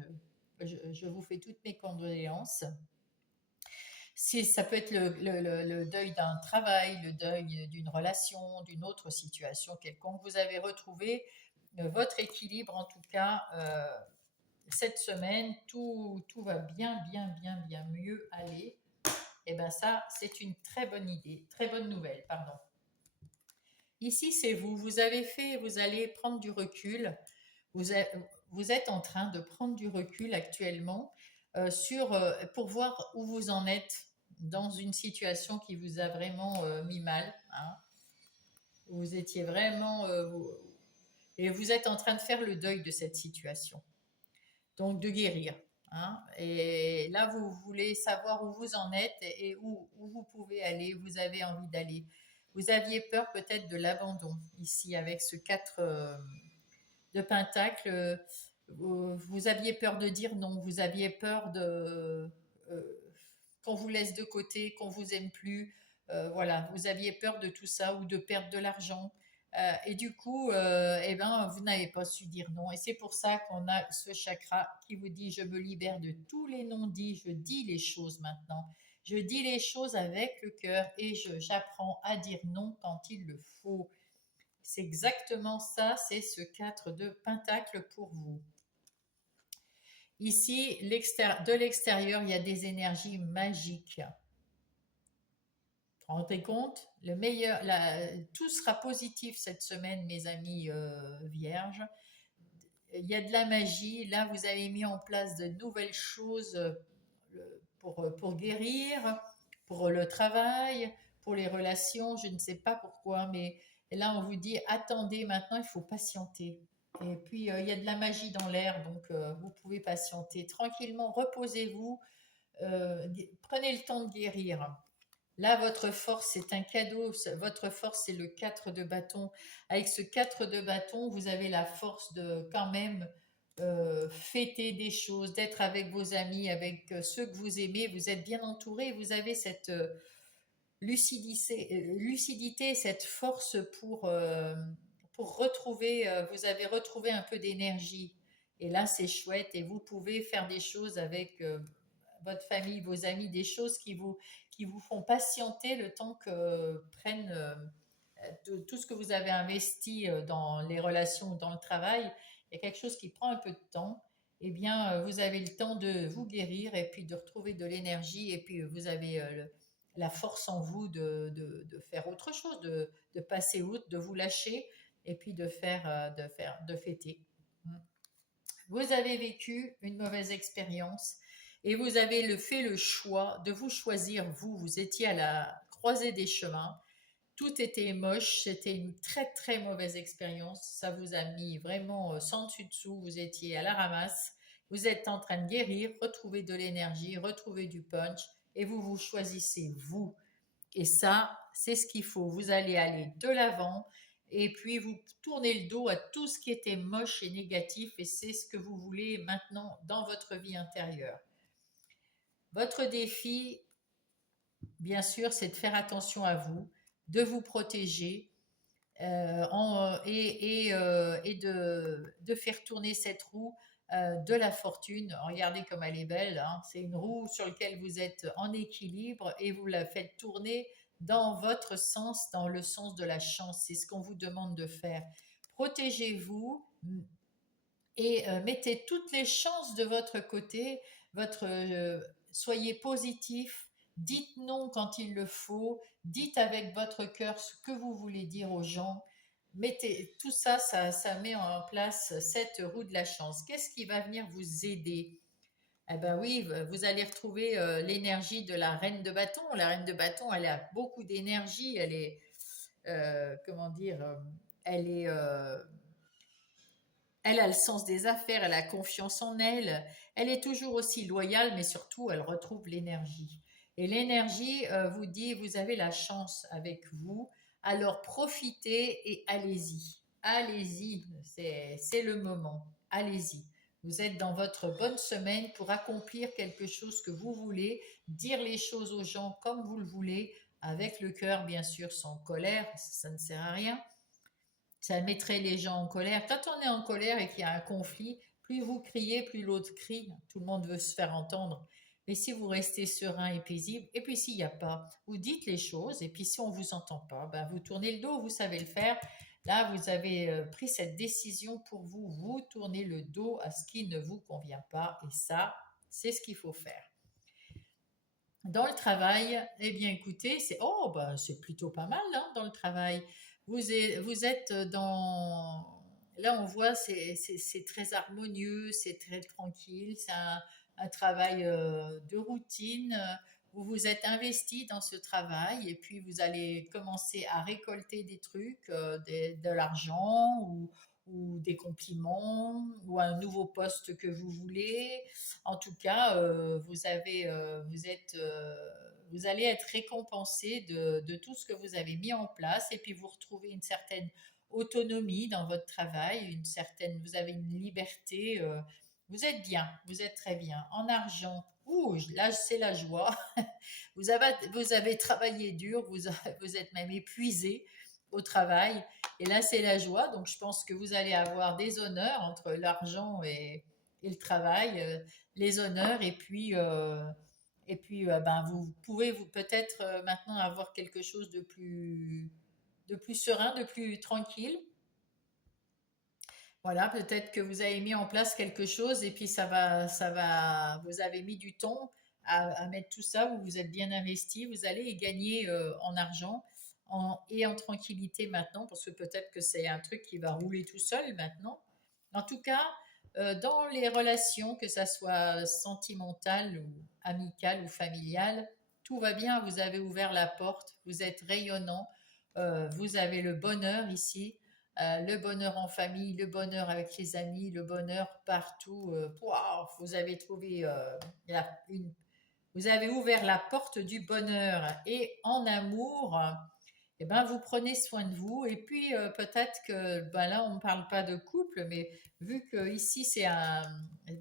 je vous fais toutes mes condoléances. Si ça peut être le deuil d'un travail, le deuil d'une relation, d'une autre situation quelconque, vous avez retrouvé votre équilibre, en tout cas, cette semaine, tout va bien, bien, bien, bien mieux aller. Et bien ça, c'est une très bonne idée, très bonne nouvelle, pardon. Ici, c'est vous allez prendre du recul, vous êtes en train de prendre du recul actuellement pour voir où vous en êtes dans une situation qui vous a vraiment mis mal, hein. Vous étiez vraiment... et vous êtes en train de faire le deuil de cette situation, donc de guérir, hein. Et là, vous voulez savoir où vous en êtes et où vous pouvez aller, où vous avez envie d'aller. Vous aviez peur peut-être de l'abandon ici avec ce 4 de Pentacle. Vous aviez peur de dire non, vous aviez peur qu'on vous laisse de côté, qu'on vous aime plus. Voilà, vous aviez peur de tout ça ou de perdre de l'argent. Et du coup, eh ben, vous n'avez pas su dire non. Et c'est pour ça qu'on a ce chakra qui vous dit je me libère de tous les non-dits, je dis les choses maintenant. Je dis les choses avec le cœur et j'apprends à dire non quand il le faut. C'est exactement ça, c'est ce 4 de Pentacle pour vous. Ici, de l'extérieur, il y a des énergies magiques. Vous vous rendez compte? Tout sera positif cette semaine, mes amis vierges. Il y a de la magie. Là, vous avez mis en place de nouvelles choses pour guérir, pour le travail, pour les relations. Je ne sais pas pourquoi, mais Et là, on vous dit, attendez, maintenant, il faut patienter. Et puis, il y a de la magie dans l'air, donc vous pouvez patienter. Tranquillement, reposez-vous, prenez le temps de guérir. Là, votre force, c'est un cadeau. Votre force, c'est le 4 de bâton. Avec ce 4 de bâton, vous avez la force de quand même fêter des choses, d'être avec vos amis, avec ceux que vous aimez. Vous êtes bien entouré. Vous avez cette lucidité, cette force pour retrouver, vous avez retrouvé un peu d'énergie. Et là, c'est chouette. Et vous pouvez faire des choses avec votre famille, vos amis, des choses qui vous font patienter le temps que prennent tout ce que vous avez investi dans les relations, dans le travail. Il y a quelque chose qui prend un peu de temps. Eh bien, vous avez le temps de vous guérir et puis de retrouver de l'énergie. Et puis, vous avez la force en vous de faire autre chose, de passer outre, de vous lâcher et puis de fêter. Vous avez vécu une mauvaise expérience et vous avez fait le choix de vous choisir, vous. Vous étiez à la croisée des chemins. Tout était moche, c'était une très très mauvaise expérience. Ça vous a mis vraiment sans dessus dessous. Vous étiez à la ramasse. Vous êtes en train de guérir, retrouver de l'énergie, retrouver du punch et vous vous choisissez vous. Et ça, c'est ce qu'il faut. Vous allez aller de l'avant et puis vous tournez le dos à tout ce qui était moche et négatif et c'est ce que vous voulez maintenant dans votre vie intérieure. Votre défi, bien sûr, c'est de faire attention à vous, de vous protéger et de faire tourner cette roue de la fortune. Regardez comme elle est belle, hein. C'est une roue sur laquelle vous êtes en équilibre et vous la faites tourner dans votre sens, dans le sens de la chance. C'est ce qu'on vous demande de faire. Protégez-vous et mettez toutes les chances de votre côté. Soyez positif, dites non quand il le faut, dites avec votre cœur ce que vous voulez dire aux gens. Mettez tout ça, ça met en place cette roue de la chance. Qu'est-ce qui va venir vous aider? Eh ben oui, vous allez retrouver l'énergie de la reine de bâton. La reine de bâton, elle a beaucoup d'énergie. Elle est, comment dire, elle est, elle a le sens des affaires, elle a confiance en elle, elle est toujours aussi loyale, mais surtout, elle retrouve l'énergie. Et l'énergie vous dit, vous avez la chance avec vous, alors profitez et allez-y. Allez-y, c'est le moment. Allez-y. Vous êtes dans votre bonne semaine pour accomplir quelque chose que vous voulez, dire les choses aux gens comme vous le voulez, avec le cœur, bien sûr, sans colère, ça ne sert à rien. Ça mettrait les gens en colère. Quand on est en colère et qu'il y a un conflit, plus vous criez, plus l'autre crie. Tout le monde veut se faire entendre. Mais si vous restez serein et paisible, et puis s'il n'y a pas, vous dites les choses, et puis si on ne vous entend pas, ben vous tournez le dos, vous savez le faire. Là, vous avez pris cette décision pour vous, vous tournez le dos à ce qui ne vous convient pas, et ça, c'est ce qu'il faut faire. Dans le travail, eh bien écoutez, c'est plutôt pas mal hein, dans le travail. Vous êtes dans là on voit c'est très harmonieux, c'est très tranquille, c'est un travail de routine. Vous vous êtes investi dans ce travail et puis vous allez commencer à récolter des trucs, de l'argent ou des compliments ou un nouveau poste que vous voulez. En tout cas, vous allez être récompensé de tout ce que vous avez mis en place et puis vous retrouvez une certaine autonomie dans votre travail, vous avez une liberté. Vous êtes très bien. En argent, ouh, là c'est la joie. Vous avez travaillé dur, vous êtes même épuisé au travail et là c'est la joie. Donc je pense que vous allez avoir des honneurs entre l'argent et le travail, les honneurs et puis ben, vous pouvez vous peut-être maintenant avoir quelque chose de plus serein, de plus tranquille. Voilà, peut-être que vous avez mis en place quelque chose et puis vous avez mis du temps à mettre tout ça, vous vous êtes bien investi, vous allez y gagner en argent et en tranquillité maintenant, parce que peut-être que c'est un truc qui va rouler tout seul maintenant. En tout cas, dans les relations, que ça soit sentimentale ou amicale ou familiale, tout va bien, vous avez ouvert la porte, vous êtes rayonnant, Vous avez le bonheur ici, le bonheur en famille, le bonheur avec les amis, le bonheur partout. Waouh, vous avez trouvé vous avez ouvert la porte du bonheur et en amour. Eh ben, vous prenez soin de vous. Et puis, peut-être que ben là, on ne parle pas de couple, mais vu que ici c'est un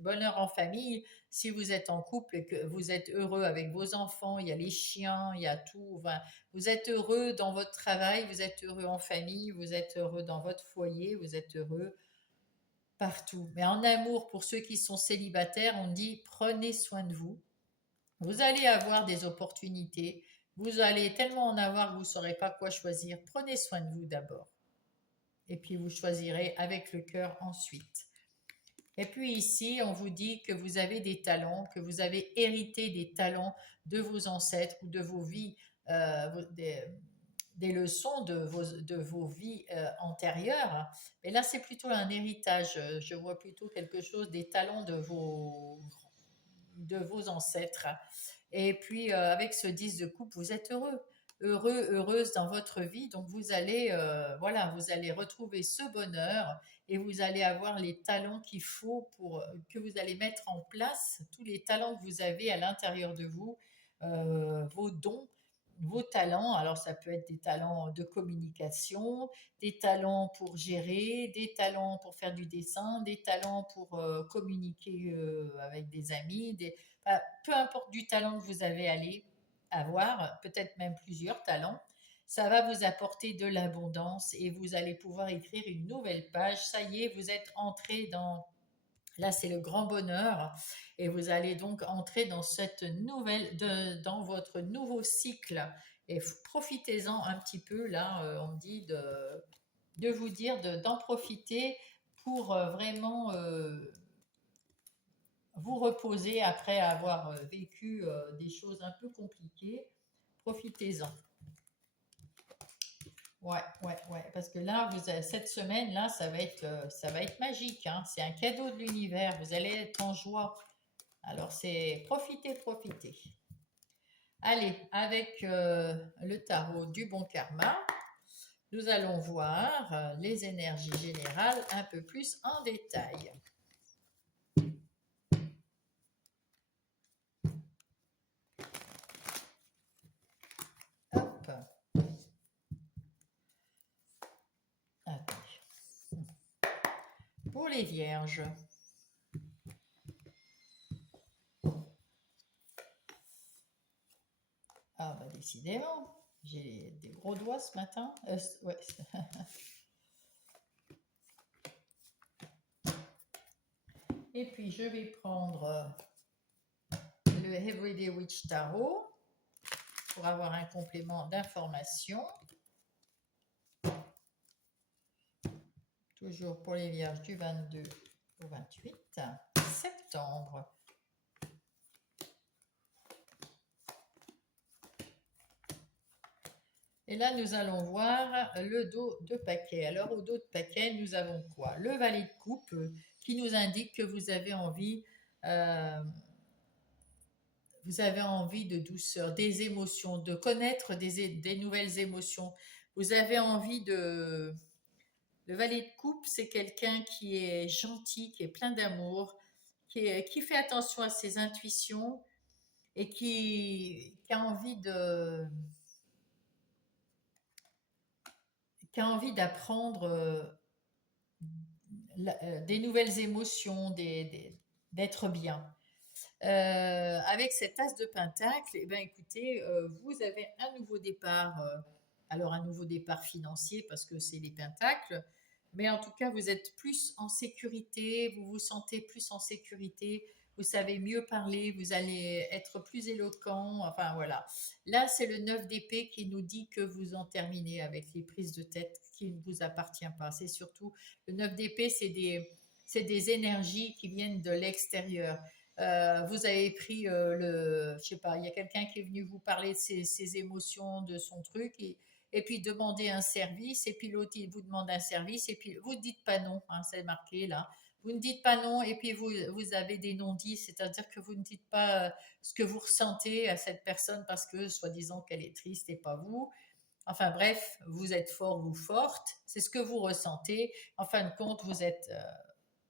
bonheur en famille, si vous êtes en couple et que vous êtes heureux avec vos enfants, il y a les chiens, il y a tout. Enfin, vous êtes heureux dans votre travail, vous êtes heureux en famille, vous êtes heureux dans votre foyer, vous êtes heureux partout. Mais en amour, pour ceux qui sont célibataires, on dit prenez soin de vous. Vous allez avoir des opportunités. Vous allez tellement en avoir que vous ne saurez pas quoi choisir. Prenez soin de vous d'abord. Et puis vous choisirez avec le cœur ensuite. Et puis ici, on vous dit que vous avez des talents, que vous avez hérité des talents de vos ancêtres ou de vos vies, des leçons de vos vies antérieures. Mais là, c'est plutôt un héritage. Je vois plutôt quelque chose des talents de vos ancêtres. Et puis, avec ce 10 de coupe, vous êtes heureux, heureux, heureuse dans votre vie. Donc, vous allez, voilà, vous allez retrouver ce bonheur et vous allez avoir les talents qu'il faut pour que vous allez mettre en place, tous les talents que vous avez à l'intérieur de vous, vos dons, vos talents. Alors, ça peut être des talents de communication, des talents pour gérer, des talents pour faire du dessin, des talents pour communiquer avec des amis, enfin, peu importe du talent que vous avez allé avoir, peut-être même plusieurs talents, ça va vous apporter de l'abondance et vous allez pouvoir écrire une nouvelle page. Ça y est, vous êtes entré dans... Là, c'est le grand bonheur et vous allez donc entrer dans cette dans votre nouveau cycle et profitez-en un petit peu. Là, on me dit de vous dire d'en profiter pour vraiment vous reposer après avoir vécu des choses un peu compliquées. Profitez-en. Ouais, ouais, ouais. Parce que là, cette semaine, là, ça va être magique, hein. C'est un cadeau de l'univers. Vous allez être en joie. Alors, c'est profitez, profitez. Allez, avec le tarot du bon karma, nous allons voir les énergies générales un peu plus en détail. Hop. Attends. Pour les vierges. Ah bah décidément, j'ai des gros doigts ce matin. Ouais. Et puis je vais prendre le Everyday Witch Tarot pour avoir un complément d'information. Toujours pour les vierges du 22 au 28 septembre. Et là, nous allons voir le dos de paquet. Alors, au dos de paquet, nous avons quoi? Le valet de coupe qui nous indique que vous avez envie de douceur, des émotions, de connaître des nouvelles émotions. Vous avez envie de... Le valet de coupe, c'est quelqu'un qui est gentil, qui est plein d'amour, qui fait attention à ses intuitions et qui a envie qui a envie d'apprendre des nouvelles émotions, d'être bien. Avec cet as de pentacle, eh ben, écoutez, vous avez un nouveau départ. Alors un nouveau départ financier parce que c'est les pentacles, mais en tout cas vous êtes plus en sécurité, vous vous sentez plus en sécurité, vous savez mieux parler, vous allez être plus éloquent, enfin voilà. Là c'est le 9 d'épée qui nous dit que vous en terminez avec les prises de tête qui ne vous appartiennent pas. C'est surtout le 9 d'épée, c'est des énergies qui viennent de l'extérieur. Vous avez pris je sais pas, il y a quelqu'un qui est venu vous parler de ses émotions, de son truc, et puis demander un service, et puis l'autre il vous demande un service, et puis vous ne dites pas non, hein, c'est marqué là. Vous ne dites pas non, et puis vous avez des non-dits, c'est-à-dire que vous ne dites pas ce que vous ressentez à cette personne parce que, soi-disant, qu'elle est triste et pas vous. Enfin bref, vous êtes fort ou forte, c'est ce que vous ressentez. En fin de compte, vous êtes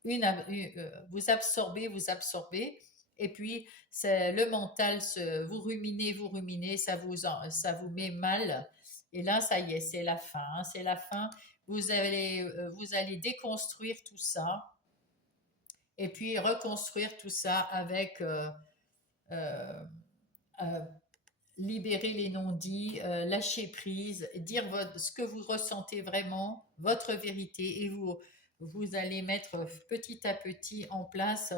vous absorbez, et puis c'est le mental, vous ruminez, ça vous met mal. Et là, ça y est, c'est la fin, hein, c'est la fin. Vous allez déconstruire tout ça et puis reconstruire tout ça avec euh, euh, libérer les non-dits, lâcher prise, dire ce que vous ressentez vraiment, votre vérité, et vous allez mettre petit à petit en place,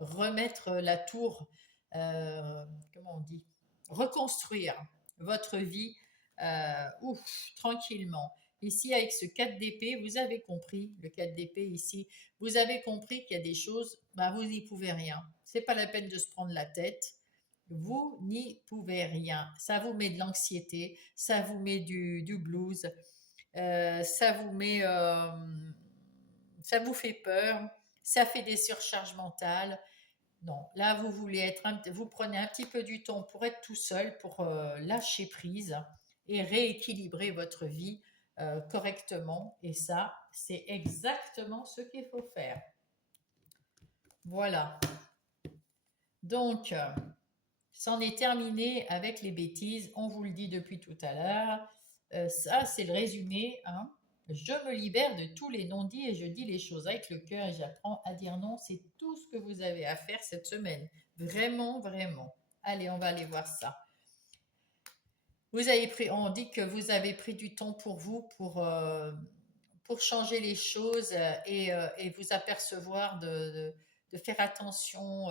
remettre la tour, comment on dit, reconstruire votre vie, ouf, tranquillement. Ici, avec ce 4 d'épée, vous avez compris, le 4 d'épée ici, vous avez compris qu'il y a des choses, bah, vous n'y pouvez rien. C'est pas la peine de se prendre la tête, vous n'y pouvez rien. Ça vous met de l'anxiété, ça vous met du blues, ça vous met, ça vous fait peur, ça fait des surcharges mentales. Non, là vous voulez vous prenez un petit peu du temps pour être tout seul, pour lâcher prise et rééquilibrer votre vie correctement. Et ça, c'est exactement ce qu'il faut faire. Voilà. Donc, c'en est terminé avec les bêtises. On vous le dit depuis tout à l'heure. Ça, c'est le résumé, hein. Je me libère de tous les non-dits et je dis les choses avec le cœur et j'apprends à dire non. C'est tout ce que vous avez à faire cette semaine. Vraiment, vraiment. Allez, on va aller voir ça. On dit que vous avez pris du temps pour vous, pour changer les choses et vous apercevoir de faire attention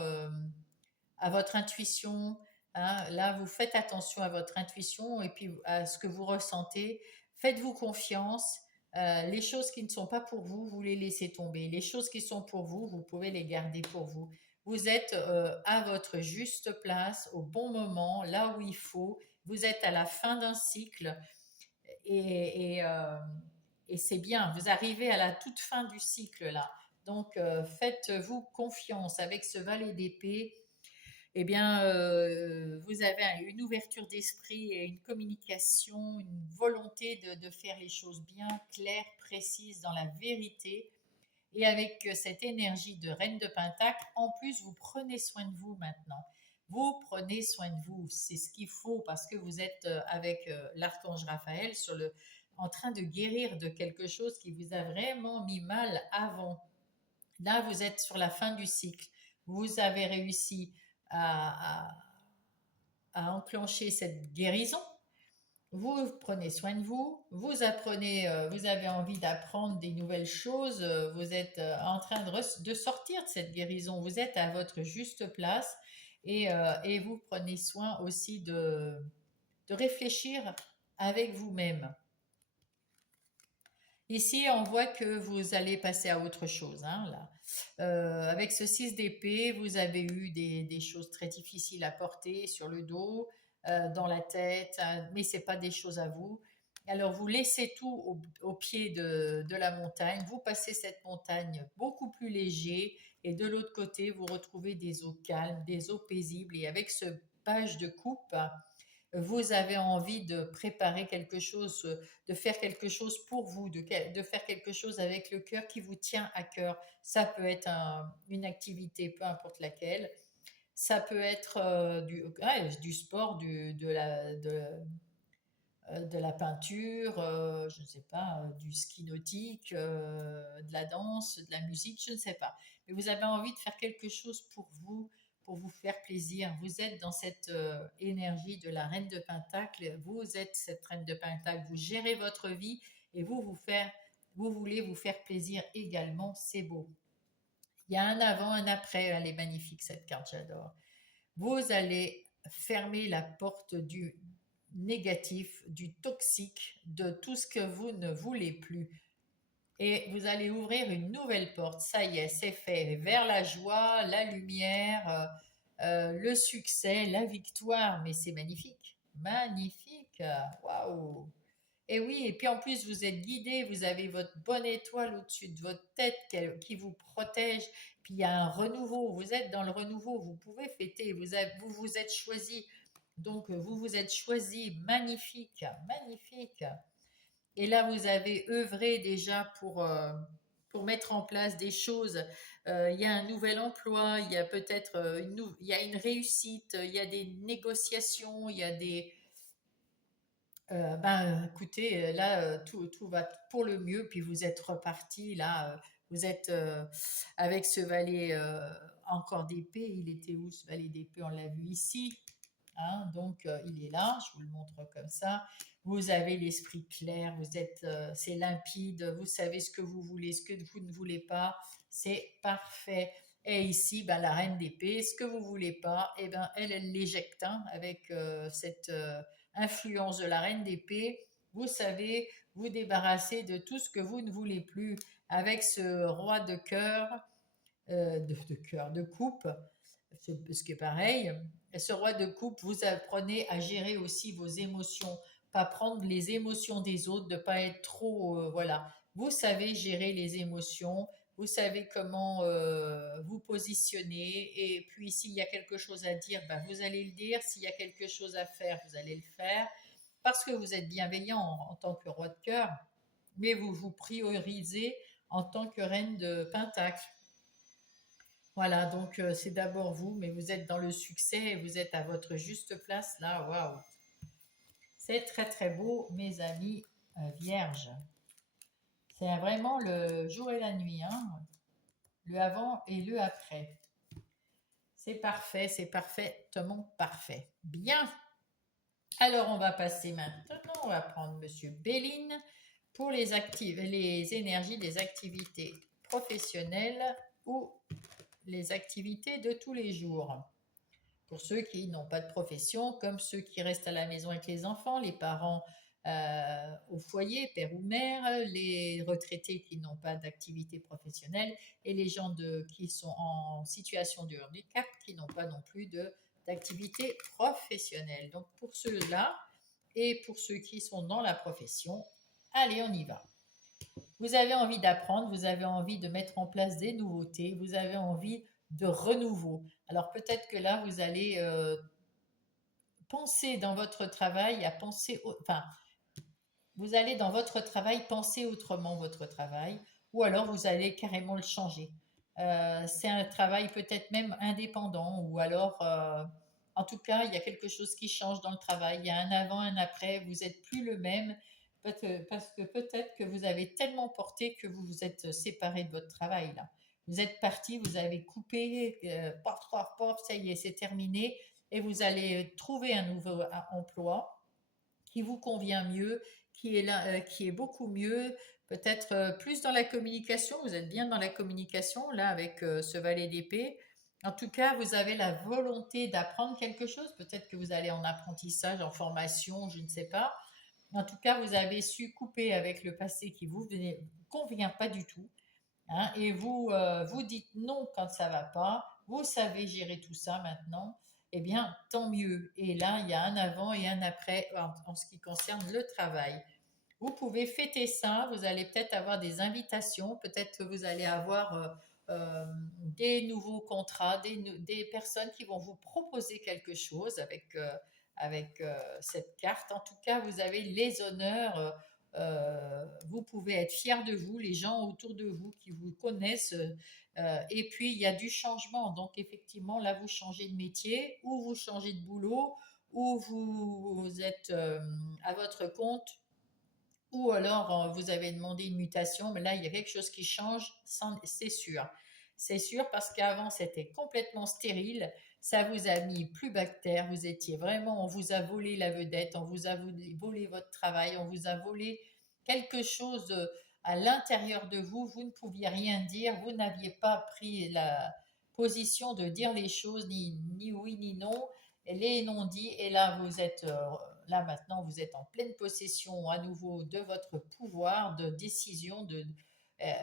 à votre intuition, hein. Là, vous faites attention à votre intuition et puis à ce que vous ressentez. Faites-vous confiance. Les choses qui ne sont pas pour vous, vous les laissez tomber. Les choses qui sont pour vous, vous pouvez les garder pour vous. Vous êtes à votre juste place, au bon moment, là où il faut. Vous êtes à la fin d'un cycle et, et, euh, et c'est bien. Vous arrivez à la toute fin du cycle là. Donc, faites-vous confiance avec ce valet d'épée. Eh bien, vous avez une ouverture d'esprit et une communication, une volonté de faire les choses bien claires, précises, dans la vérité. Et avec cette énergie de Reine de Pentacle, en plus, vous prenez soin de vous maintenant. Vous prenez soin de vous. C'est ce qu'il faut parce que vous êtes avec l'archange Raphaël en train de guérir de quelque chose qui vous a vraiment mis mal avant. Là, vous êtes sur la fin du cycle. Vous avez réussi à, à- à enclencher cette guérison. Vous prenez soin de vous, vous apprenez, vous avez envie d'apprendre des nouvelles choses, vous êtes en train de sortir de cette guérison, vous êtes à votre juste place et vous prenez soin aussi de réfléchir avec vous-même. Ici, on voit que vous allez passer à autre chose, hein, là. Avec ce 6 d'épée, vous avez eu des choses très difficiles à porter sur le dos, dans la tête, hein, mais ce n'est pas des choses à vous. Alors, vous laissez tout au pied de la montagne, vous passez cette montagne beaucoup plus léger, et de l'autre côté, vous retrouvez des eaux calmes, des eaux paisibles, et avec ce page de coupe, vous avez envie de préparer quelque chose, de faire quelque chose pour vous, de faire quelque chose avec le cœur qui vous tient à cœur. Ça peut être une activité, peu importe laquelle. Ça peut être du sport, de la peinture, je ne sais pas, du ski nautique, de la danse, de la musique, je ne sais pas. Mais vous avez envie de faire quelque chose pour vous faire plaisir. Vous êtes dans cette énergie de la reine de Pentacle. Vous êtes cette reine de Pentacle. Vous gérez votre vie et vous voulez vous faire plaisir également. C'est beau. Il y a un avant, un après. Elle est magnifique cette carte, j'adore. Vous allez fermer la porte du négatif, du toxique, de tout ce que vous ne voulez plus. Et vous allez ouvrir une nouvelle porte. Ça y est, c'est fait. Vers la joie, la lumière, le succès, la victoire. Mais c'est magnifique. Magnifique. Waouh. Et oui, et puis en plus, vous êtes guidé, vous avez votre bonne étoile au-dessus de votre tête qui vous protège. Puis il y a un renouveau, vous êtes dans le renouveau, vous pouvez fêter, vous vous êtes choisi Donc, vous vous êtes choisi, magnifique, magnifique. Et là, vous avez œuvré déjà pour mettre en place des choses. Il y a un nouvel emploi, il y a peut-être il y a une réussite, il y a des négociations, il y a des... écoutez, là, tout va pour le mieux, puis vous êtes reparti, là, vous êtes avec ce valet encore d'épée. Il était où ce valet d'épée? On l'a vu ici. Hein, donc, il est là, je vous le montre comme ça. Vous avez l'esprit clair, vous êtes, c'est limpide, vous savez ce que vous voulez, ce que vous ne voulez pas, c'est parfait. Et ici, ben, la reine d'épée, ce que vous voulez pas, eh ben, elle l'éjecte, hein, avec cette influence de la reine d'épée. Vous savez vous débarrasser de tout ce que vous ne voulez plus avec ce roi de cœur, de cœur, de coupe, ce qui est pareil. Ce roi de coupe, vous apprenez à gérer aussi vos émotions, pas prendre les émotions des autres, de pas être trop, voilà. Vous savez gérer les émotions, vous savez comment vous positionner, et puis s'il y a quelque chose à dire, ben, vous allez le dire. S'il y a quelque chose à faire, vous allez le faire, parce que vous êtes bienveillant en tant que roi de cœur, mais vous vous priorisez en tant que reine de Pentacle. Voilà, donc c'est d'abord vous, mais vous êtes dans le succès et vous êtes à votre juste place là. Waouh! C'est très très beau, mes amis vierges. C'est vraiment le jour et la nuit, hein, le avant et le après. C'est parfaitement parfait. Bien. Alors on va passer maintenant, on va prendre Monsieur Béline pour les énergies des activités professionnelles ou les activités de tous les jours. Pour ceux qui n'ont pas de profession, comme ceux qui restent à la maison avec les enfants, les parents au foyer, père ou mère, les retraités qui n'ont pas d'activité professionnelle et les gens qui sont en situation de handicap qui n'ont pas non plus d'activité professionnelle. Donc pour ceux-là et pour ceux qui sont dans la profession, allez, on y va. Vous avez envie d'apprendre, vous avez envie de mettre en place des nouveautés, vous avez envie de renouveau. Alors peut-être que là, vous allez penser dans votre travail à penser, enfin, vous allez dans votre travail penser autrement votre travail, ou alors vous allez carrément le changer. C'est un travail peut-être même indépendant, ou alors, en tout cas, il y a quelque chose qui change dans le travail. Il y a un avant, un après. Vous n'êtes plus le même parce que peut-être que vous avez tellement porté que vous vous êtes séparé de votre travail là. Vous êtes parti, vous avez coupé, paf, ça y est, c'est terminé, et vous allez trouver un nouveau emploi qui vous convient mieux, qui est là, qui est beaucoup mieux, peut-être plus dans la communication. Vous êtes bien dans la communication là avec ce valet d'épée. En tout cas, vous avez la volonté d'apprendre quelque chose. Peut-être que vous allez en apprentissage, en formation, je ne sais pas. En tout cas, vous avez su couper avec le passé qui vous convient pas du tout, hein, et vous vous dites non quand ça va pas. Vous savez gérer tout ça maintenant. Eh bien, tant mieux. Et là, il y a un avant et un après en ce qui concerne le travail. Vous pouvez fêter ça. Vous allez peut-être avoir des invitations. Peut-être que vous allez avoir des nouveaux contrats, des personnes qui vont vous proposer quelque chose avec cette carte. En tout cas, vous avez les honneurs. Vous pouvez être fier de vous, les gens autour de vous qui vous connaissent. Et puis, il y a du changement. Donc, effectivement, là, vous changez de métier ou vous changez de boulot ou vous êtes à votre compte, ou alors vous avez demandé une mutation, mais là, il y a quelque chose qui change, c'est sûr. C'est sûr parce qu'avant, c'était complètement stérile. Ça vous a mis plus bactère. Vous étiez vraiment, on vous a volé la vedette, on vous a volé votre travail, on vous a volé quelque chose à l'intérieur de vous. Vous ne pouviez rien dire. Vous n'aviez pas pris la position de dire les choses, ni oui ni non, les non-dits. Et là, vous êtes là maintenant, vous êtes en pleine possession à nouveau de votre pouvoir de décision.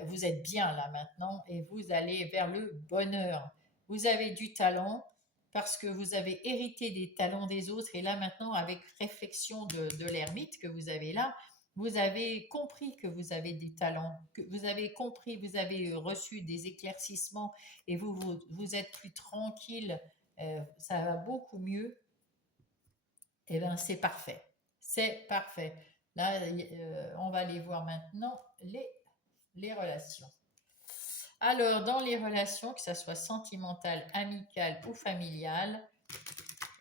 Vous êtes bien là maintenant et vous allez vers le bonheur. Vous avez du talent parce que vous avez hérité des talents des autres, et là maintenant, avec réflexion de l'ermite que vous avez là, vous avez compris que vous avez des talents, que vous avez compris, vous avez reçu des éclaircissements, et vous êtes plus tranquille, ça va beaucoup mieux. Eh bien, c'est parfait. C'est parfait. Là, on va aller voir maintenant les relations. Alors, dans les relations, que ce soit sentimentales, amicales ou familiales,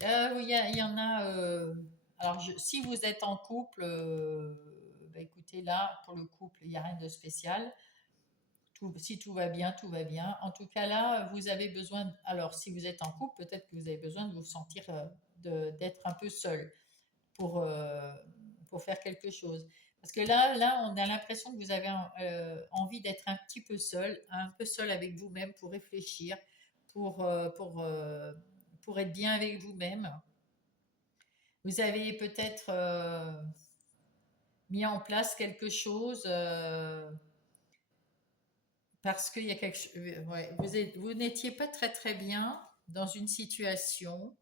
il y en a. Alors, si vous êtes en couple, bah, écoutez, là, pour le couple, il n'y a rien de spécial. Si tout va bien, tout va bien. En tout cas, là, vous avez besoin. Alors, si vous êtes en couple, peut-être que vous avez besoin de vous sentir, d'être un peu seul pour, euh, pour faire quelque chose. Parce que là, on a l'impression que vous avez envie d'être un peu seul avec vous-même pour réfléchir, pour, euh, pour, euh, pour être bien avec vous-même. Vous avez peut-être mis en place quelque chose parce qu'il y a quelque chose. Ouais, vous n'étiez pas très très bien dans une situation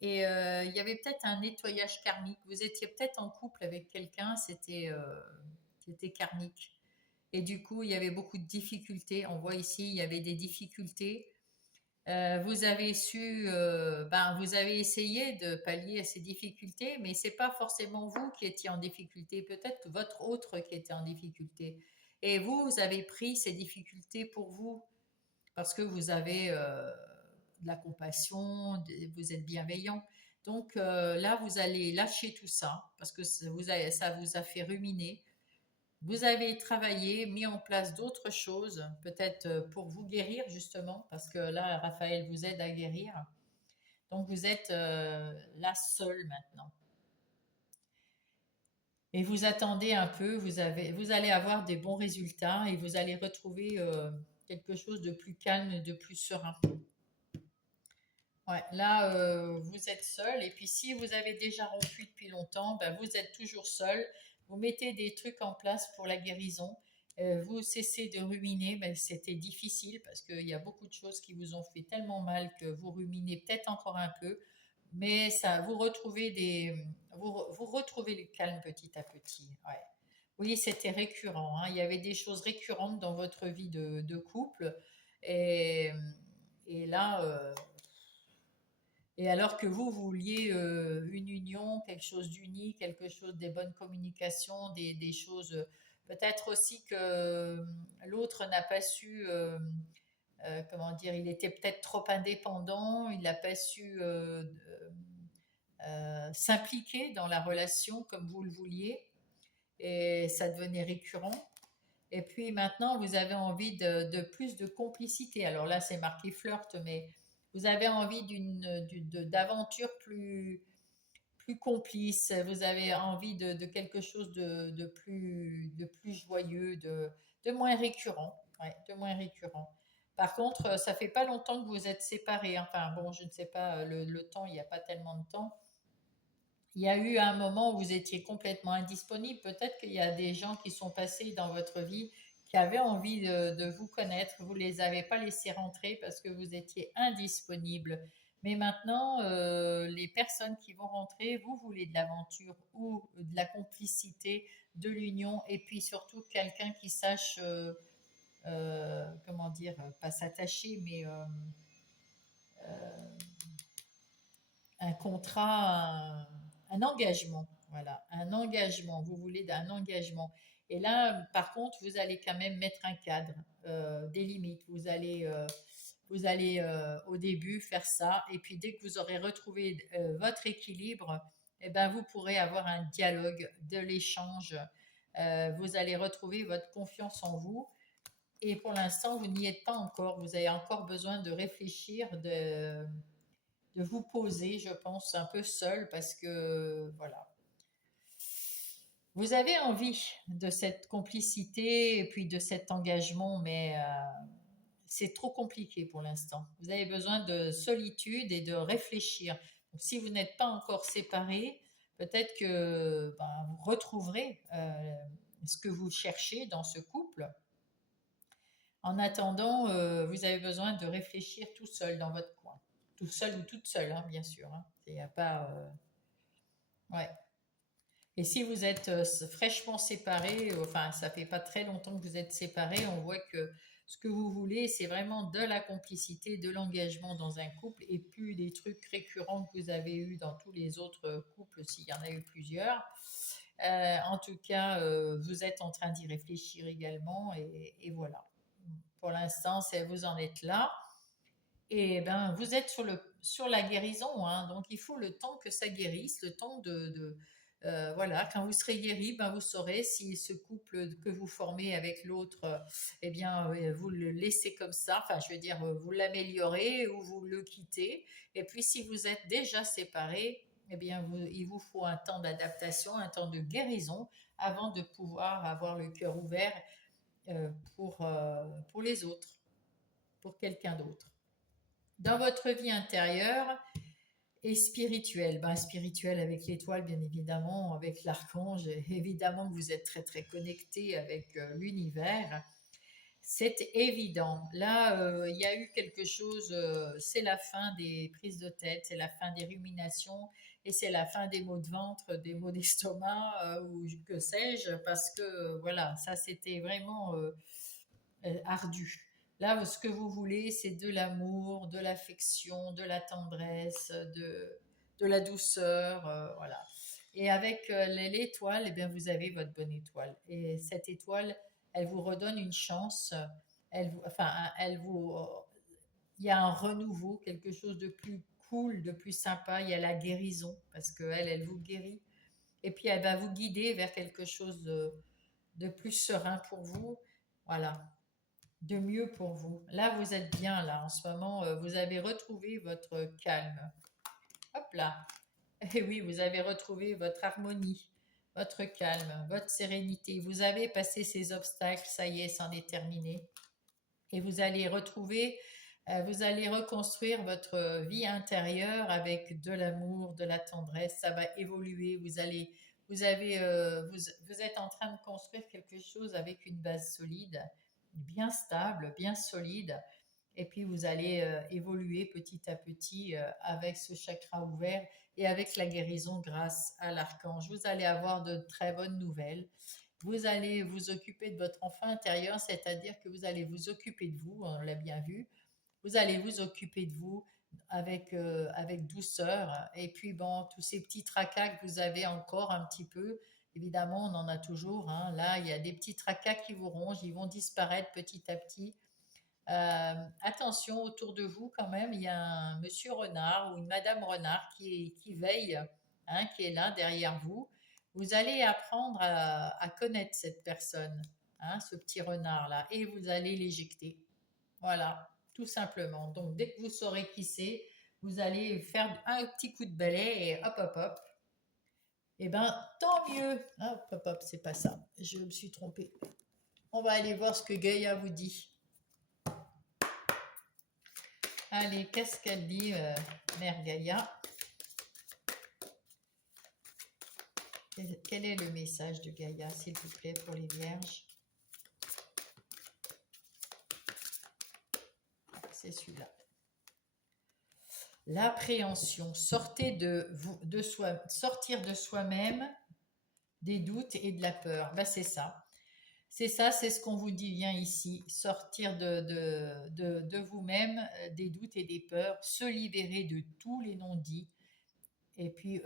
et il y avait peut-être un nettoyage karmique. Vous étiez peut-être en couple avec quelqu'un, c'était karmique. Et du coup, il y avait beaucoup de difficultés. On voit ici, il y avait des difficultés. Vous avez vous avez essayé de pallier à ces difficultés, mais c'est pas forcément vous qui étiez en difficulté, peut-être que votre autre qui était en difficulté. Et vous avez pris ces difficultés pour vous parce que vous avez de la compassion, vous êtes bienveillant. Donc là, vous allez lâcher tout ça parce que ça vous a fait ruminer. Vous avez travaillé, mis en place d'autres choses, peut-être pour vous guérir justement, parce que là, Raphaël vous aide à guérir. Donc vous êtes là seul maintenant. Et vous attendez un peu, vous allez avoir des bons résultats et vous allez retrouver quelque chose de plus calme et de plus serein. Ouais, là, vous êtes seul. Et puis, si vous avez déjà rompu depuis longtemps, ben, vous êtes toujours seul. Vous mettez des trucs en place pour la guérison. Vous cessez de ruminer. Ben, c'était difficile parce qu'il y a beaucoup de choses qui vous ont fait tellement mal que vous ruminez peut-être encore un peu. Mais ça, vous retrouvez le calme petit à petit. Ouais. Oui, c'était récurrent, hein. Il y avait des choses récurrentes dans votre vie de couple. Et, et là, et alors que vous vouliez une union, quelque chose d'uni, quelque chose des bonnes communications, des choses, peut-être aussi que l'autre n'a pas su, comment dire, il était peut-être trop indépendant, il n'a pas su s'impliquer dans la relation comme vous le vouliez, et ça devenait récurrent. Et puis maintenant, vous avez envie de plus de complicité. Alors là, c'est marqué flirt, mais vous avez envie d'aventure plus complice. Vous avez envie de quelque chose de plus joyeux, de moins récurrent. Ouais, de moins récurrent. Par contre, ça fait pas longtemps que vous êtes séparés. Enfin bon, je ne sais pas, le temps, il n'y a pas tellement de temps. Il y a eu un moment où vous étiez complètement indisponible. Peut-être qu'il y a des gens qui sont passés dans votre vie qui avaient envie de vous connaître. Vous ne les avez pas laissés rentrer parce que vous étiez indisponible. Mais maintenant, les personnes qui vont rentrer, vous voulez de l'aventure ou de la complicité, de l'union, et puis surtout quelqu'un qui sache, comment dire, pas s'attacher, mais un contrat, un engagement. Voilà, un engagement. Vous voulez un engagement. Et là, par contre, vous allez quand même mettre un cadre, des limites. Vous allez au début faire ça. Et puis dès que vous aurez retrouvé votre équilibre, eh ben, vous pourrez avoir un dialogue, de l'échange. Vous allez retrouver votre confiance en vous. Et pour l'instant, vous n'y êtes pas encore. Vous avez encore besoin de réfléchir, de vous poser, je pense, un peu seul parce que, voilà. Vous avez envie de cette complicité et puis de cet engagement, mais c'est trop compliqué pour l'instant. Vous avez besoin de solitude et de réfléchir. Donc, si vous n'êtes pas encore séparés, peut-être que ben, vous retrouverez ce que vous cherchez dans ce couple. En attendant, vous avez besoin de réfléchir tout seul dans votre coin. Tout seul ou toute seule, hein, bien sûr. Hein. Il n'y a pas. Ouais. Et si vous êtes fraîchement séparés, enfin, ça fait pas très longtemps que vous êtes séparés, on voit que Ce que vous voulez, c'est vraiment de la complicité, de l'engagement dans un couple et plus des trucs récurrents que vous avez eus dans tous les autres couples, s'il y en a eu plusieurs. En tout cas, vous êtes en train d'y réfléchir également et voilà. Pour l'instant, vous en êtes là. Et ben, vous êtes sur la guérison, hein, donc il faut le temps que ça guérisse, le temps voilà, quand vous serez guéri, ben vous saurez si ce couple que vous formez avec l'autre, eh bien, vous le laissez comme ça, enfin, je veux dire, vous l'améliorez ou vous le quittez. Et puis, si vous êtes déjà séparés, eh bien, il vous faut un temps d'adaptation, un temps de guérison avant de pouvoir avoir le cœur ouvert euh, pour les autres, pour quelqu'un d'autre. Dans votre vie intérieure et spirituelle, ben, spirituelle avec l'étoile bien évidemment, avec l'archange, évidemment que vous êtes très très connecté avec l'univers, c'est évident. Là, il y a eu quelque chose, c'est la fin des prises de tête, c'est la fin des ruminations et c'est la fin des maux de ventre, des maux d'estomac ou que sais-je, parce que voilà, ça c'était vraiment ardu. Là, ce que vous voulez, c'est de l'amour, de l'affection, de la tendresse, de la douceur, voilà. Et avec l'étoile, eh bien, vous avez votre bonne étoile. Et cette étoile, elle vous redonne une chance. Enfin, il y a un renouveau, quelque chose de plus cool, de plus sympa. Il y a la guérison parce qu'elle, elle vous guérit. Et puis, elle va vous guider vers quelque chose de plus serein pour vous. Voilà, de mieux pour vous. Là, vous êtes bien, là, en ce moment, vous avez retrouvé votre calme. Hop là. Et oui, vous avez retrouvé votre harmonie, votre calme, votre sérénité. Vous avez passé ces obstacles, ça y est, c'en est terminé. Et vous allez retrouver, vous allez reconstruire votre vie intérieure avec de l'amour, de la tendresse. Ça va évoluer. Vous êtes en train de construire quelque chose avec une base solide, bien stable, bien solide. Et puis vous allez évoluer petit à petit avec ce chakra ouvert et avec la guérison grâce à l'archange. Vous allez avoir de très bonnes nouvelles. Vous allez vous occuper de votre enfant intérieur, c'est-à-dire que vous allez vous occuper de vous, on l'a bien vu. Vous allez vous occuper de vous avec douceur. Et puis bon, tous ces petits tracas que vous avez encore un petit peu, évidemment, on en a toujours, hein. Là, il y a des petits tracas qui vous rongent, ils vont disparaître petit à petit. Attention, autour de vous quand même, il y a un monsieur renard ou une madame renard qui veille, hein, qui est là derrière vous. Vous allez apprendre à connaître cette personne, hein, ce petit renard-là, et vous allez l'éjecter. Voilà, tout simplement. Donc, dès que vous saurez qui c'est, vous allez faire un petit coup de balai et hop, hop, hop. Eh ben, tant mieux. Hop, hop, hop, c'est pas ça. Je me suis trompée. On va aller voir ce que Gaïa vous dit. Allez, qu'est-ce qu'elle dit, Mère Gaïa? Quel est le message de Gaïa, s'il vous plaît, pour les vierges? C'est celui-là. L'appréhension. Sortir de soi-même des doutes et de la peur. Ben, c'est ça. C'est ça, c'est ce qu'on vous dit bien ici. Sortir de vous-même, des doutes et des peurs, se libérer de tous les non-dits, et puis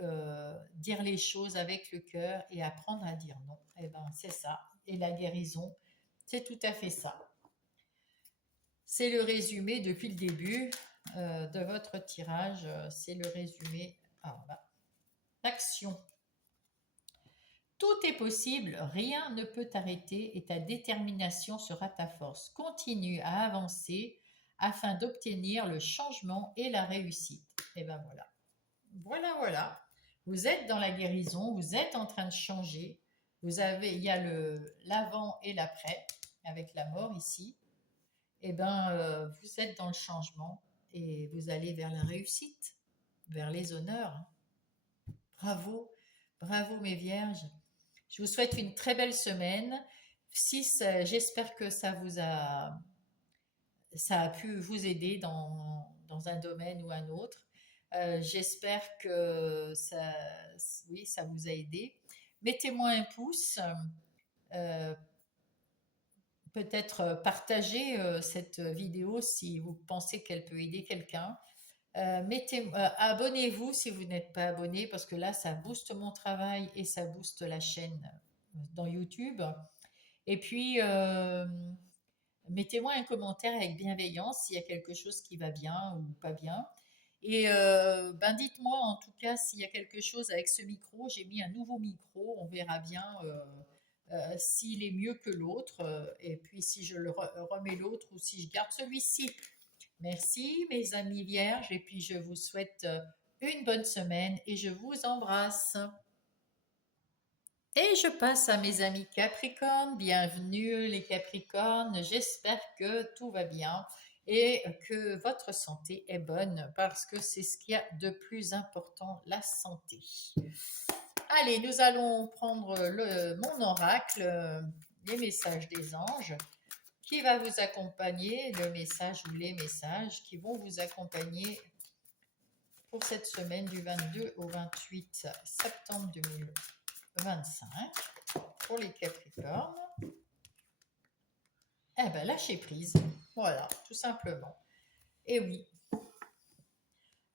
dire les choses avec le cœur et apprendre à dire non. Eh ben, c'est ça. Et la guérison, c'est tout à fait ça. C'est le résumé depuis le début de votre tirage. C'est le résumé. Ah, bah. Action. Tout est possible, rien ne peut t'arrêter et ta détermination sera ta force. Continue à avancer afin d'obtenir le changement et la réussite. Et ben voilà. Voilà, voilà. Vous êtes dans la guérison, vous êtes en train de changer. Il y a l'avant et l'après avec la mort ici. Et ben, vous êtes dans le changement et vous allez vers la réussite, vers les honneurs. Bravo, bravo mes vierges. Je vous souhaite une très belle semaine. J'espère que ça a pu vous aider dans un domaine ou un autre. J'espère que oui, ça vous a aidé. Mettez-moi un pouce peut-être partager cette vidéo si vous pensez qu'elle peut aider quelqu'un. Abonnez-vous si vous n'êtes pas abonné parce que là, ça booste mon travail et ça booste la chaîne dans YouTube. Et puis, mettez-moi un commentaire avec bienveillance s'il y a quelque chose qui va bien ou pas bien. Et ben dites-moi en tout cas s'il y a quelque chose avec ce micro. J'ai mis un nouveau micro, on verra bien s'il est mieux que l'autre. Et puis si je remets l'autre ou si je garde celui-ci. Merci mes amis vierges et puis je vous souhaite une bonne semaine et je vous embrasse. Et je passe à mes amis Capricornes. Bienvenue les Capricornes. J'espère que tout va bien et que votre santé est bonne parce que c'est ce qu'il y a de plus important, la santé. Allez, nous allons prendre mon oracle, les messages des anges, qui va vous accompagner, le message ou les messages qui vont vous accompagner pour cette semaine du 22 au 28 septembre 2025 pour les Capricornes. Eh ben, lâchez prise. Voilà, tout simplement. Et oui.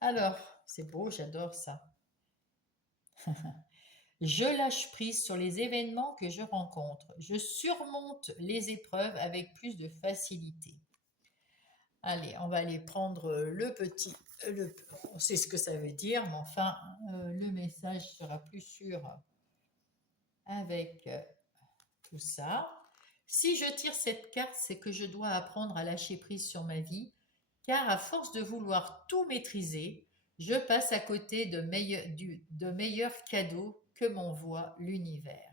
Alors, c'est beau, j'adore ça. Je lâche prise sur les événements que je rencontre. Je surmonte les épreuves avec plus de facilité. Allez, on va aller prendre le petit. On sait ce que ça veut dire, mais enfin, le message sera plus sûr avec tout ça. Si je tire cette carte, c'est que je dois apprendre à lâcher prise sur ma vie, car à force de vouloir tout maîtriser, je passe à côté de meilleurs cadeaux que m'envoie l'univers.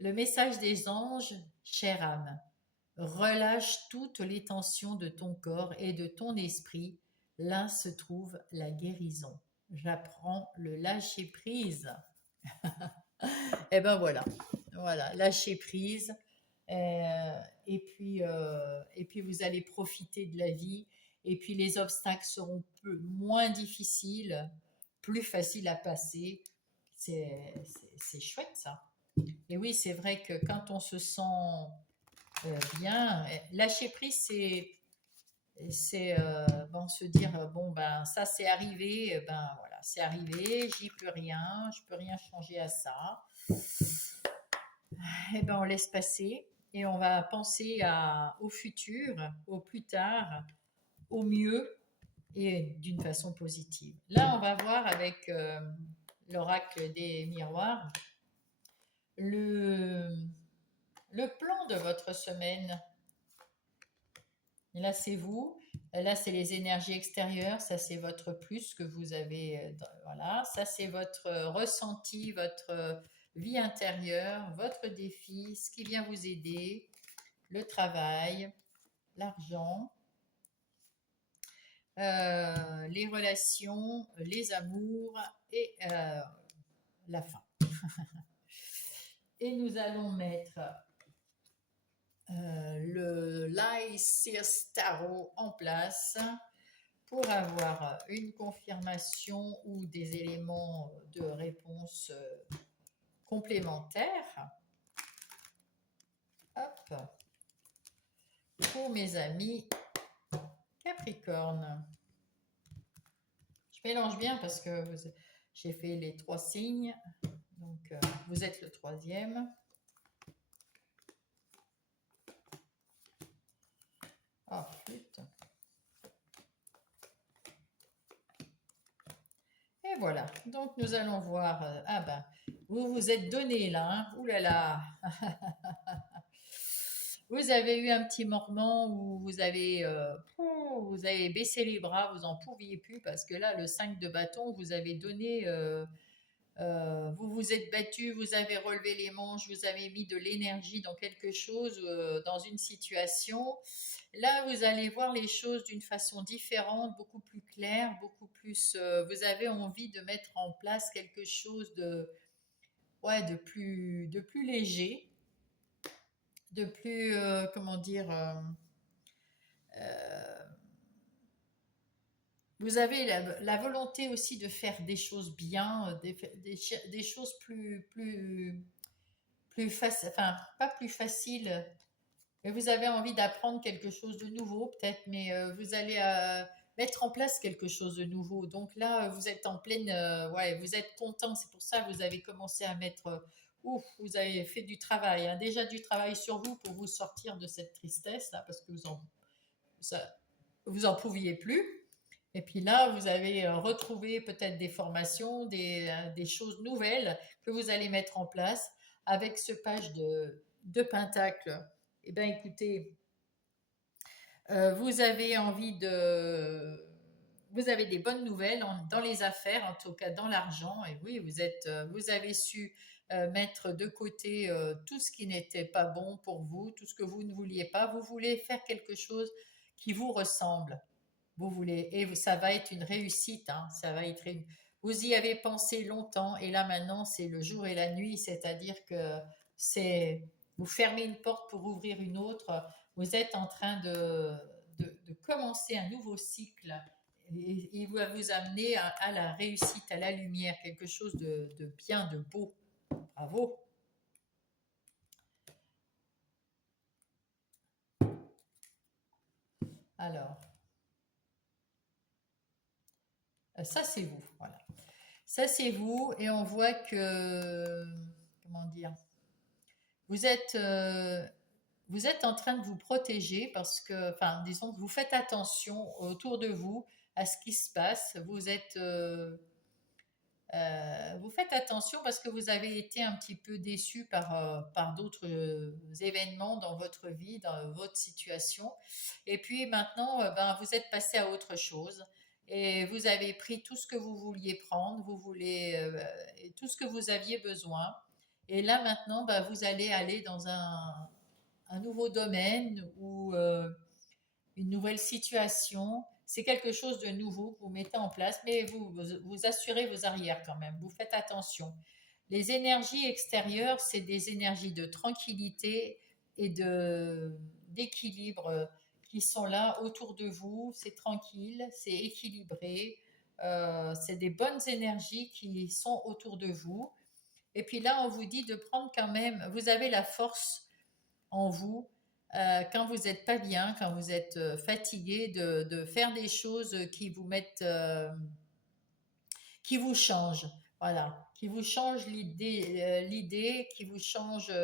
Le message des anges, chère âme, relâche toutes les tensions de ton corps et de ton esprit. Là se trouve la guérison. J'apprends le lâcher prise. Et ben voilà, voilà, lâcher prise. Et puis vous allez profiter de la vie. Et puis les obstacles seront moins difficiles, plus faciles à passer. C'est chouette ça. Et oui, c'est vrai que quand on se sent bien, lâcher prise, c'est bon, se dire bon ben ça c'est arrivé, ben voilà, c'est arrivé, j'y peux rien, je peux rien changer à ça. Et ben on laisse passer et on va penser au futur, au plus tard, au mieux et d'une façon positive. Là, on va voir avec l'oracle des miroirs le, le plan de votre semaine. Et là, c'est vous. Là, c'est les énergies extérieures. Ça, c'est votre plus que vous avez. Voilà. Ça, c'est votre ressenti, votre vie intérieure, votre défi, ce qui vient vous aider, le travail, l'argent, les relations, les amours et la fin. Et nous allons mettre le l'Isis Tarot en place pour avoir une confirmation ou des éléments de réponse complémentaires. Hop, pour mes amis Capricorne. Je mélange bien parce que j'ai fait les 3 signes, donc vous êtes le 3e. Ah, flûte. Et voilà, donc nous allons voir. Ah ben, vous vous êtes donné là, hein. Ouh là là. Vous avez eu un petit moment où vous avez baissé les bras, vous en pouviez plus parce que là, le 5 de bâton, vous avez donné, vous vous êtes battu, vous avez relevé les manches, vous avez mis de l'énergie dans quelque chose, dans une situation. Là, vous allez voir les choses d'une façon différente, beaucoup plus claire, beaucoup plus. Vous avez envie de mettre en place quelque chose ouais, de plus léger, de plus, comment dire, euh, vous avez la volonté aussi de faire des choses bien, des choses plus plus facile, enfin, pas plus facile, mais vous avez envie d'apprendre quelque chose de nouveau, peut-être, mais vous allez mettre en place quelque chose de nouveau. Donc là, vous êtes en pleine, ouais, vous êtes content. C'est pour ça que vous avez commencé à mettre, ouf, vous avez fait du travail, hein, déjà du travail sur vous pour vous sortir de cette tristesse là, parce que ça- vous en pouviez plus. Et puis là, vous avez retrouvé peut-être des formations, des choses nouvelles que vous allez mettre en place avec ce page de Pentacle. Eh bien, écoutez, vous avez envie de... Vous avez des bonnes nouvelles dans les affaires, en tout cas dans l'argent. Et oui, vous avez su mettre de côté tout ce qui n'était pas bon pour vous, tout ce que vous ne vouliez pas. Vous voulez faire quelque chose qui vous ressemble. Vous voulez, et ça va être une réussite, hein, ça va être vous y avez pensé longtemps, et là maintenant c'est le jour et la nuit, c'est-à-dire que c'est, vous fermez une porte pour ouvrir une autre, vous êtes en train de commencer un nouveau cycle, et il va vous amener à la réussite, à la lumière, quelque chose de bien, de beau. Bravo. Alors, ça c'est vous, voilà. Ça c'est vous, et on voit que, comment dire, Vous êtes, euh, vous êtes en train de vous protéger parce que, enfin, disons que vous faites attention autour de vous à ce qui se passe. Vous faites attention parce que vous avez été un petit peu déçu par d'autres événements dans votre vie, dans votre situation. Et puis maintenant, ben, vous êtes passé à autre chose. Et vous avez pris tout ce que vous vouliez prendre, et tout ce que vous aviez besoin. Et là maintenant, ben, vous allez aller dans un nouveau domaine ou une nouvelle situation. C'est quelque chose de nouveau que vous mettez en place, mais vous assurez vos arrières quand même. Vous faites attention. Les énergies extérieures, c'est des énergies de tranquillité et d'équilibre qui sont là autour de vous. C'est tranquille, c'est équilibré. C'est des bonnes énergies qui sont autour de vous. Et puis là, on vous dit de prendre quand même, vous avez la force en vous quand vous n'êtes pas bien, quand vous êtes fatigué, de faire des choses qui vous mettent, qui vous changent, voilà, qui vous changent l'idée, qui vous changent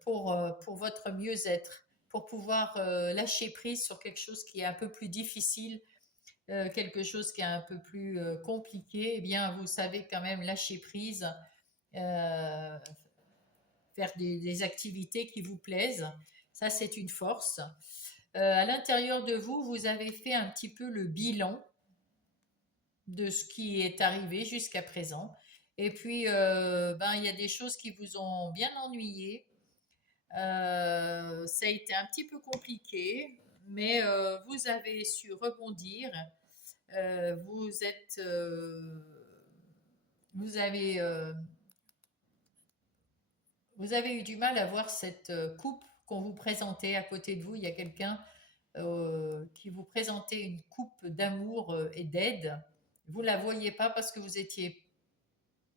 pour votre mieux-être, pour pouvoir lâcher prise sur quelque chose qui est un peu plus difficile, quelque chose qui est un peu plus compliqué. Eh bien, vous savez quand même lâcher prise, euh, faire des activités qui vous plaisent. Ça, c'est une force. À l'intérieur de vous, vous avez fait un petit peu le bilan de ce qui est arrivé jusqu'à présent. Et puis, ben, il y a des choses qui vous ont bien ennuyé. Ça a été un petit peu compliqué, mais vous avez su rebondir. Euh, vous êtes, euh, vous avez, euh, vous avez eu du mal à voir cette coupe qu'on vous présentait à côté de vous. Il y a quelqu'un qui vous présentait une coupe d'amour et d'aide. Vous ne la voyez pas parce que vous étiez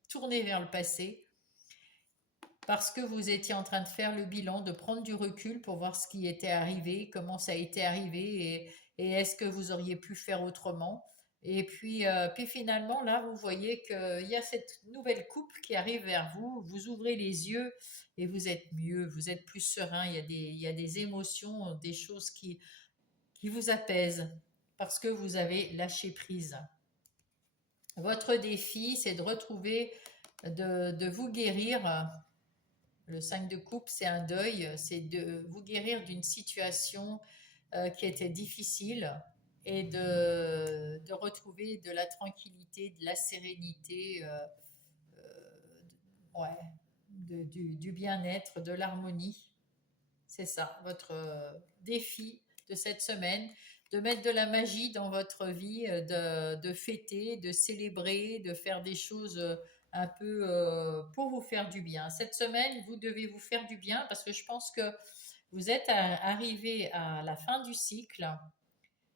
tourné vers le passé, parce que vous étiez en train de faire le bilan, de prendre du recul pour voir ce qui était arrivé, comment ça a été arrivé et est-ce que vous auriez pu faire autrement. Et puis finalement, là, vous voyez qu'il y a cette nouvelle coupe qui arrive vers vous, vous ouvrez les yeux et vous êtes mieux, vous êtes plus serein, il y a des émotions, des choses qui vous apaisent parce que vous avez lâché prise. Votre défi, c'est de retrouver, de vous guérir. Le 5 de coupe, c'est un deuil, c'est de vous guérir d'une situation qui était difficile et de retrouver de la tranquillité, de la sérénité, ouais, du bien-être, de l'harmonie. C'est ça, votre défi de cette semaine, de mettre de la magie dans votre vie, de fêter, de célébrer, de faire des choses un peu pour vous faire du bien. Cette semaine, vous devez vous faire du bien parce que je pense que vous êtes arrivé à la fin du cycle,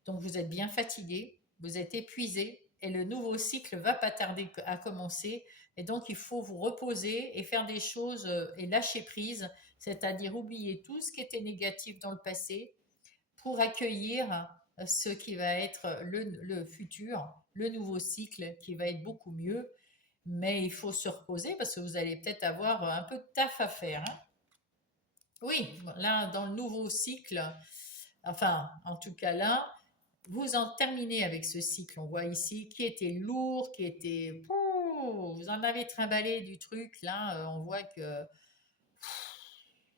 donc vous êtes bien fatigué, vous êtes épuisé et le nouveau cycle va pas tarder à commencer. Et donc, il faut vous reposer et faire des choses et lâcher prise, c'est-à-dire oublier tout ce qui était négatif dans le passé pour accueillir ce qui va être le futur, le nouveau cycle qui va être beaucoup mieux. Mais il faut se reposer parce que vous allez peut-être avoir un peu de taf à faire, hein. Oui, là, dans le nouveau cycle, enfin, en tout cas là, vous en terminez avec ce cycle. On voit ici qui était lourd, qui était... Pouh, vous en avez trimballé du truc. Là, on voit que...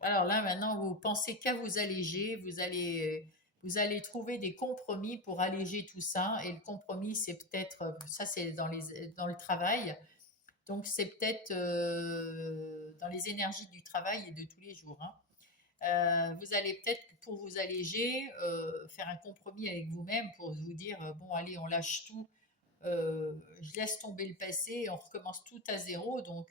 Alors là, maintenant, vous pensez qu'à vous alléger. Vous allez trouver des compromis pour alléger tout ça. Et le compromis, c'est peut-être... Ça, c'est dans le travail. Donc, c'est peut-être dans les énergies du travail et de tous les jours, hein. Vous allez peut-être, pour vous alléger, faire un compromis avec vous-même pour vous dire, bon, allez, on lâche tout, je laisse tomber le passé et on recommence tout à zéro. Donc,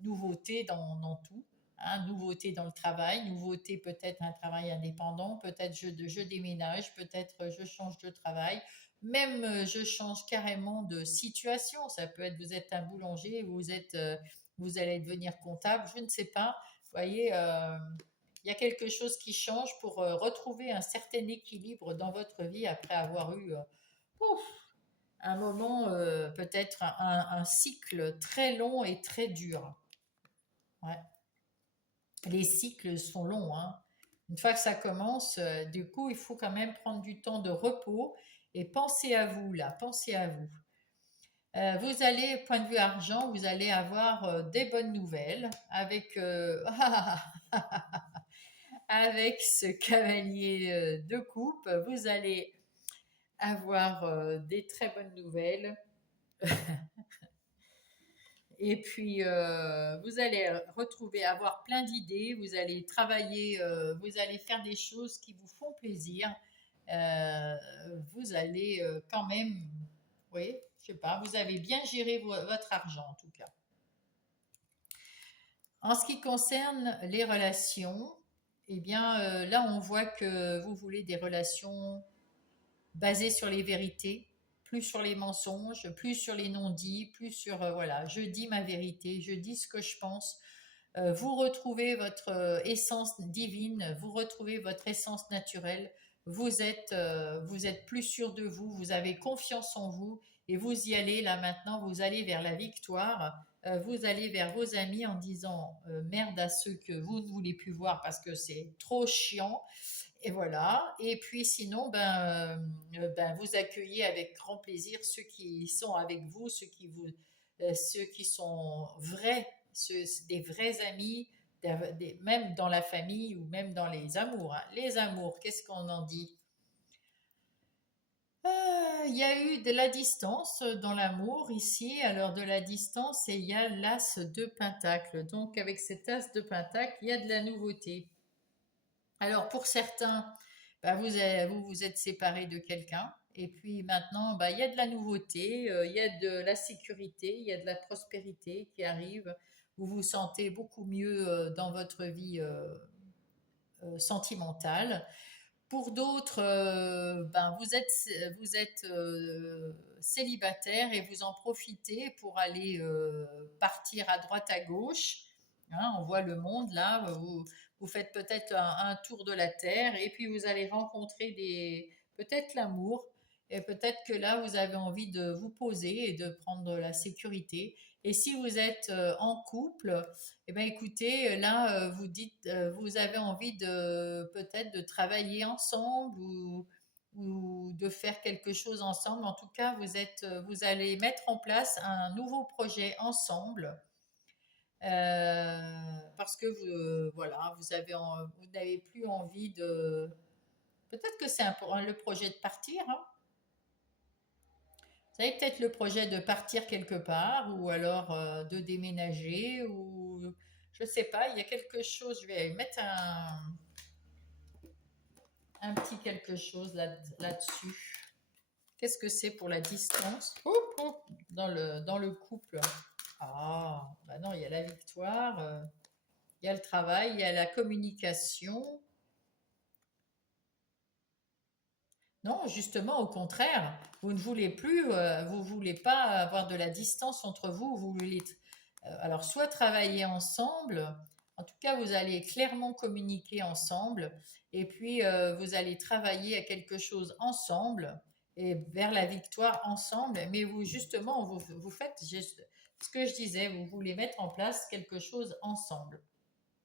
nouveauté dans tout, hein, nouveauté dans le travail, nouveauté peut-être un travail indépendant, peut-être je déménage, peut-être je change de travail, même je change carrément de situation. Ça peut être, vous êtes un boulanger, vous allez devenir comptable, je ne sais pas. Vous voyez, il y a quelque chose qui change pour retrouver un certain équilibre dans votre vie après avoir eu ouf, un moment, peut-être un cycle très long et très dur. Ouais. Les cycles sont longs, hein. Une fois que ça commence, du coup, il faut quand même prendre du temps de repos et pensez à vous, là, pensez à vous. Vous allez, point de vue argent, vous allez avoir des bonnes nouvelles avec, avec ce cavalier de coupe. Vous allez avoir des très bonnes nouvelles. Et puis, vous allez retrouver, avoir plein d'idées, vous allez travailler, vous allez faire des choses qui vous font plaisir. Euh, Vous allez quand même, oui, je sais pas, vous avez bien géré votre argent en tout cas. En ce qui concerne les relations, eh bien, là, on voit que vous voulez des relations basées sur les vérités, plus sur les mensonges, plus sur les non-dits, plus sur, voilà, je dis ma vérité, je dis ce que je pense. Vous retrouvez votre essence divine, vous retrouvez votre essence naturelle, vous êtes plus sûr de vous, vous avez confiance en vous et vous y allez là maintenant, vous allez vers la victoire, vous allez vers vos amis en disant merde à ceux que vous ne voulez plus voir parce que c'est trop chiant. Et voilà. Et puis sinon, ben, vous accueillez avec grand plaisir ceux qui sont avec vous, ceux qui sont vrais, des vrais amis, même dans la famille ou même dans les amours, hein. Les amours, qu'est-ce qu'on en dit? Il y a eu de la distance dans l'amour ici, alors de la distance, et il y a l'as de pentacle. Donc avec cet as de pentacle, il y a de la nouveauté. Alors pour certains, bah, vous êtes séparés de quelqu'un, et puis maintenant, bah, il y a de la nouveauté, il y a de la sécurité, il y a de la prospérité qui arrive. Vous vous sentez beaucoup mieux dans votre vie sentimentale. Pour d'autres, ben, vous êtes célibataire et vous en profitez pour aller partir à droite à gauche. Hein, on voit le monde là, vous faites peut-être un tour de la Terre et puis vous allez rencontrer peut-être l'amour. Et peut-être que là, vous avez envie de vous poser et de prendre la sécurité. Et si vous êtes en couple, eh bien, écoutez, là, vous dites, vous avez envie de peut-être de travailler ensemble ou de faire quelque chose ensemble. En tout cas, vous allez mettre en place un nouveau projet ensemble parce que voilà, vous n'avez plus envie de. Peut-être que c'est le projet de partir, hein. Vous avez peut-être le projet de partir quelque part ou alors de déménager ou je sais pas, il y a quelque chose, je vais mettre un petit quelque chose là-dessus. Qu'est-ce que c'est pour la distance dans le couple? Ah, bah non, il y a la victoire, il y a le travail, il y a la communication. Non, justement, au contraire, vous ne voulez plus, vous voulez pas avoir de la distance entre vous, vous voulez, alors soit travailler ensemble, en tout cas vous allez clairement communiquer ensemble, et puis vous allez travailler à quelque chose ensemble et vers la victoire ensemble, mais vous justement, vous faites juste ce que je disais, vous voulez mettre en place quelque chose ensemble.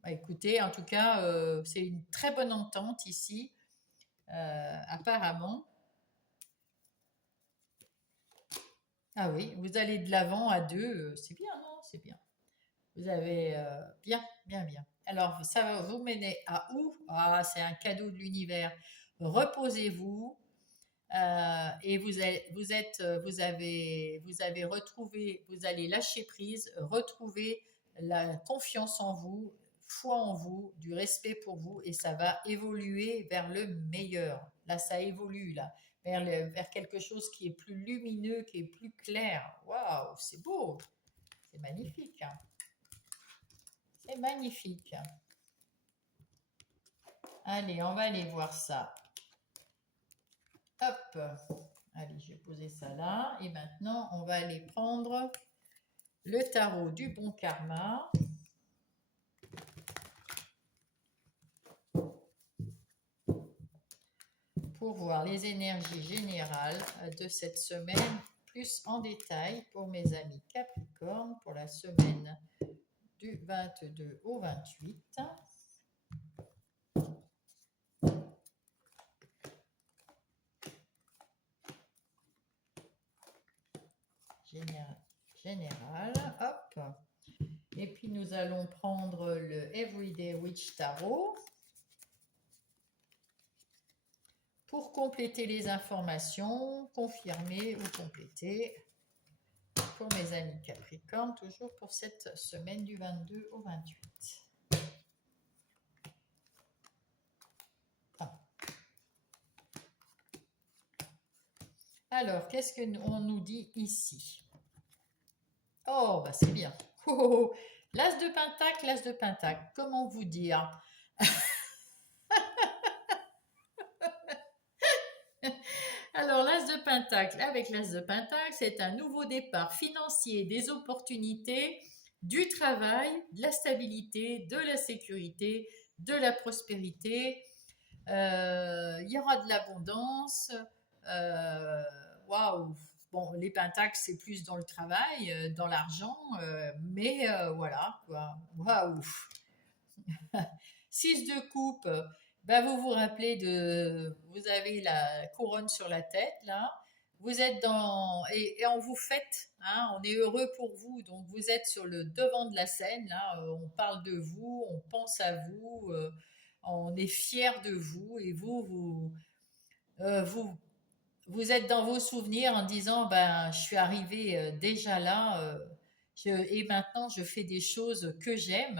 Bah, écoutez, en tout cas, c'est une très bonne entente ici, apparemment. Ah oui, vous allez de l'avant à deux, c'est bien, non? C'est bien. Vous avez bien, bien, bien. Alors, ça va vous mener à où? Ah, c'est un cadeau de l'univers. Reposez-vous et vous avez retrouvé, vous allez lâcher prise, retrouver la confiance en vous, foi en vous, du respect pour vous et ça va évoluer vers le meilleur. Là, ça évolue là. Vers quelque chose qui est plus lumineux, qui est plus clair. Waouh, c'est beau, c'est magnifique, hein. C'est magnifique. Allez, on va aller voir ça. Hop. Allez, je vais poser ça là. Et maintenant, on va aller prendre le tarot du bon karma pour voir les énergies générales de cette semaine, plus en détail pour mes amis Capricorne pour la semaine du 22 au 28. Général, hop. Et puis nous allons prendre le Everyday Witch Tarot pour compléter les informations, confirmer ou compléter pour mes amis Capricorne, toujours pour cette semaine du 22 au 28. Ah. Alors, qu'est-ce qu'on nous dit ici? Oh, bah c'est bien. Oh, oh, oh. L'as de pentacle, l'as de pentacle. Comment vous dire? Alors, l'as de pentacle, avec l'as de pentacle, c'est un nouveau départ financier, des opportunités, du travail, de la stabilité, de la sécurité, de la prospérité. Il y aura de l'abondance. Euh, Waouh! Bon, les pentacles, c'est plus dans le travail, dans l'argent, mais voilà, quoi. Waouh! 6 de coupe, bah vous vous rappelez de... Vous avez la couronne sur la tête, là. Vous êtes dans... Et on vous fête, hein, on est heureux pour vous. Donc vous êtes sur le devant de la scène, là. On parle de vous, on pense à vous, on est fiers de vous. Et vous, vous êtes dans vos souvenirs en disant, ben, je suis arrivé déjà là, et maintenant je fais des choses que j'aime.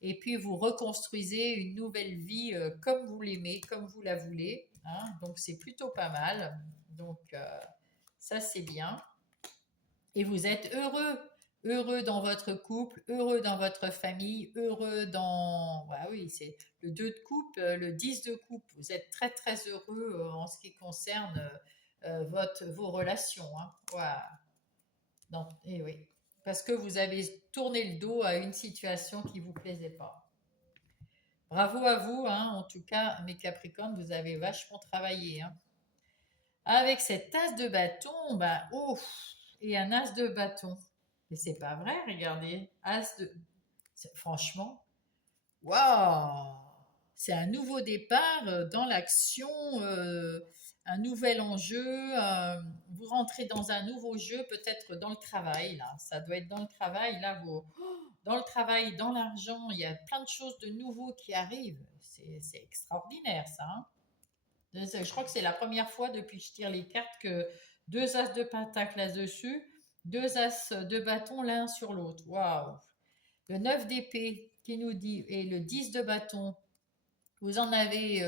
Et puis vous reconstruisez une nouvelle vie comme vous l'aimez, comme vous la voulez, hein. Donc c'est plutôt pas mal. Donc ça c'est bien. Et vous êtes heureux, heureux dans votre couple, heureux dans votre famille, heureux dans... Ouais, oui, c'est le 2 de coupe, le 10 de coupe. Vous êtes très très heureux en ce qui concerne vos relations, hein. Voilà. Non, et oui. Parce que vous avez tourné le dos à une situation qui ne vous plaisait pas. Bravo à vous, hein. En tout cas, mes Capricornes, vous avez vachement travaillé, hein. Avec cette as de bâton, bah, oh, et un as de bâton. Mais c'est pas vrai, regardez. As de. Franchement, waouh! C'est un nouveau départ dans l'action, un nouvel enjeu. Vous rentrez dans un nouveau jeu, peut-être dans le travail, là. Ça doit être dans le travail, là. Dans le travail, dans l'argent, il y a plein de choses de nouveau qui arrivent. C'est extraordinaire, ça, hein. Je crois que c'est la première fois depuis que je tire les cartes que deux as de pentacle là-dessus, deux as de bâton l'un sur l'autre. Waouh! Le 9 d'épée qui nous dit, et le 10 de bâton, vous en avez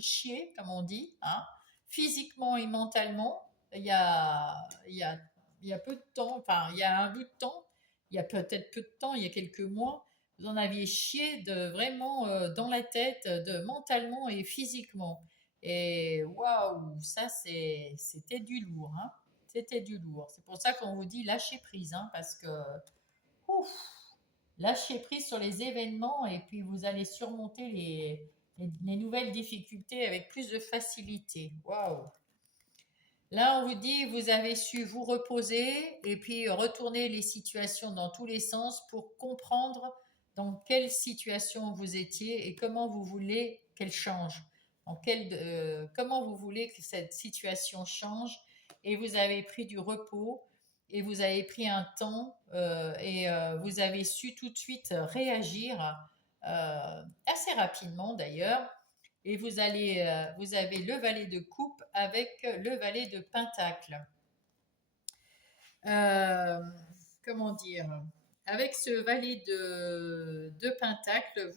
chié, comme on dit, hein, physiquement et mentalement. Il y a, il y a, il y a peu de temps, enfin, il y a un bout de temps, il y a peut-être peu de temps, il y a quelques mois, vous en aviez chié de vraiment dans la tête, de mentalement et physiquement. Et waouh, ça c'était du lourd, hein. C'était du lourd. C'est pour ça qu'on vous dit lâcher prise, hein, parce que ouf, lâcher prise sur les événements et puis vous allez surmonter les nouvelles difficultés avec plus de facilité. Waouh. Là, on vous dit, vous avez su vous reposer et puis retourner les situations dans tous les sens pour comprendre dans quelle situation vous étiez et comment vous voulez qu'elle change. Comment vous voulez que cette situation change. Et vous avez pris du repos et vous avez pris un temps vous avez su tout de suite réagir assez rapidement d'ailleurs et vous avez le valet de coupe avec le valet de pentacle. Euh, comment dire? Avec ce valet de pentacle,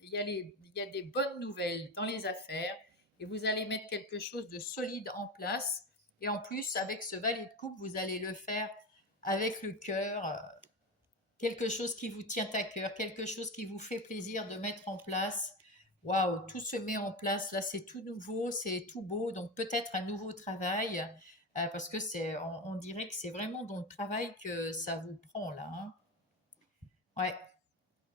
il y a des bonnes nouvelles dans les affaires et vous allez mettre quelque chose de solide en place. Et en plus, avec ce valet de coupe, vous allez le faire avec le cœur, quelque chose qui vous tient à cœur, quelque chose qui vous fait plaisir de mettre en place. Waouh, tout se met en place. Là, c'est tout nouveau, c'est tout beau. Donc peut-être un nouveau travail, parce que on dirait que c'est vraiment dans le travail que ça vous prend là, hein. Ouais.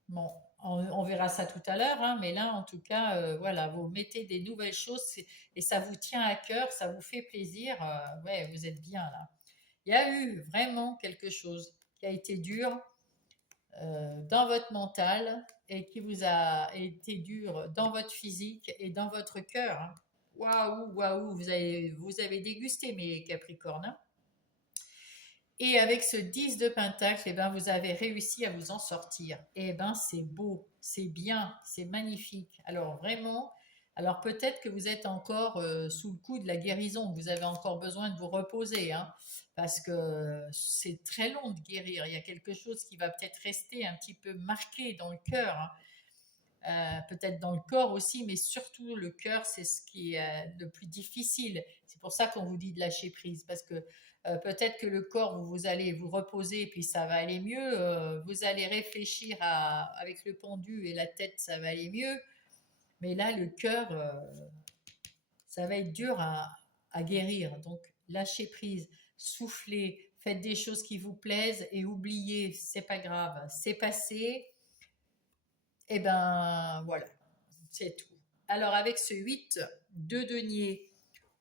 Bon, on verra ça tout à l'heure, hein, mais là, en tout cas, voilà, vous mettez des nouvelles choses et ça vous tient à cœur, ça vous fait plaisir. Ouais, vous êtes bien là. Il y a eu vraiment quelque chose qui a été dur, dans votre mental et qui vous a été dur dans votre physique et dans votre cœur, hein. Waouh, waouh, vous avez dégusté mes Capricornes, hein. Et avec ce 10 de Pentacle, eh ben, vous avez réussi à vous en sortir. Et ben, c'est beau, c'est bien, c'est magnifique. Alors vraiment, alors peut-être que vous êtes encore sous le coup de la guérison, vous avez encore besoin de vous reposer, hein, parce que c'est très long de guérir. Il y a quelque chose qui va peut-être rester un petit peu marqué dans le cœur, hein. Peut-être dans le corps aussi, mais surtout le cœur, c'est ce qui est le plus difficile. C'est pour ça qu'on vous dit de lâcher prise, parce que peut-être que le corps, vous allez vous reposer et puis ça va aller mieux. Vous allez réfléchir avec le pendu et la tête, ça va aller mieux. Mais là, le cœur, ça va être dur à guérir. Donc, lâchez prise, soufflez, faites des choses qui vous plaisent et oubliez, c'est pas grave, c'est passé. Et ben voilà, c'est tout. Alors, avec ce 8 de denier,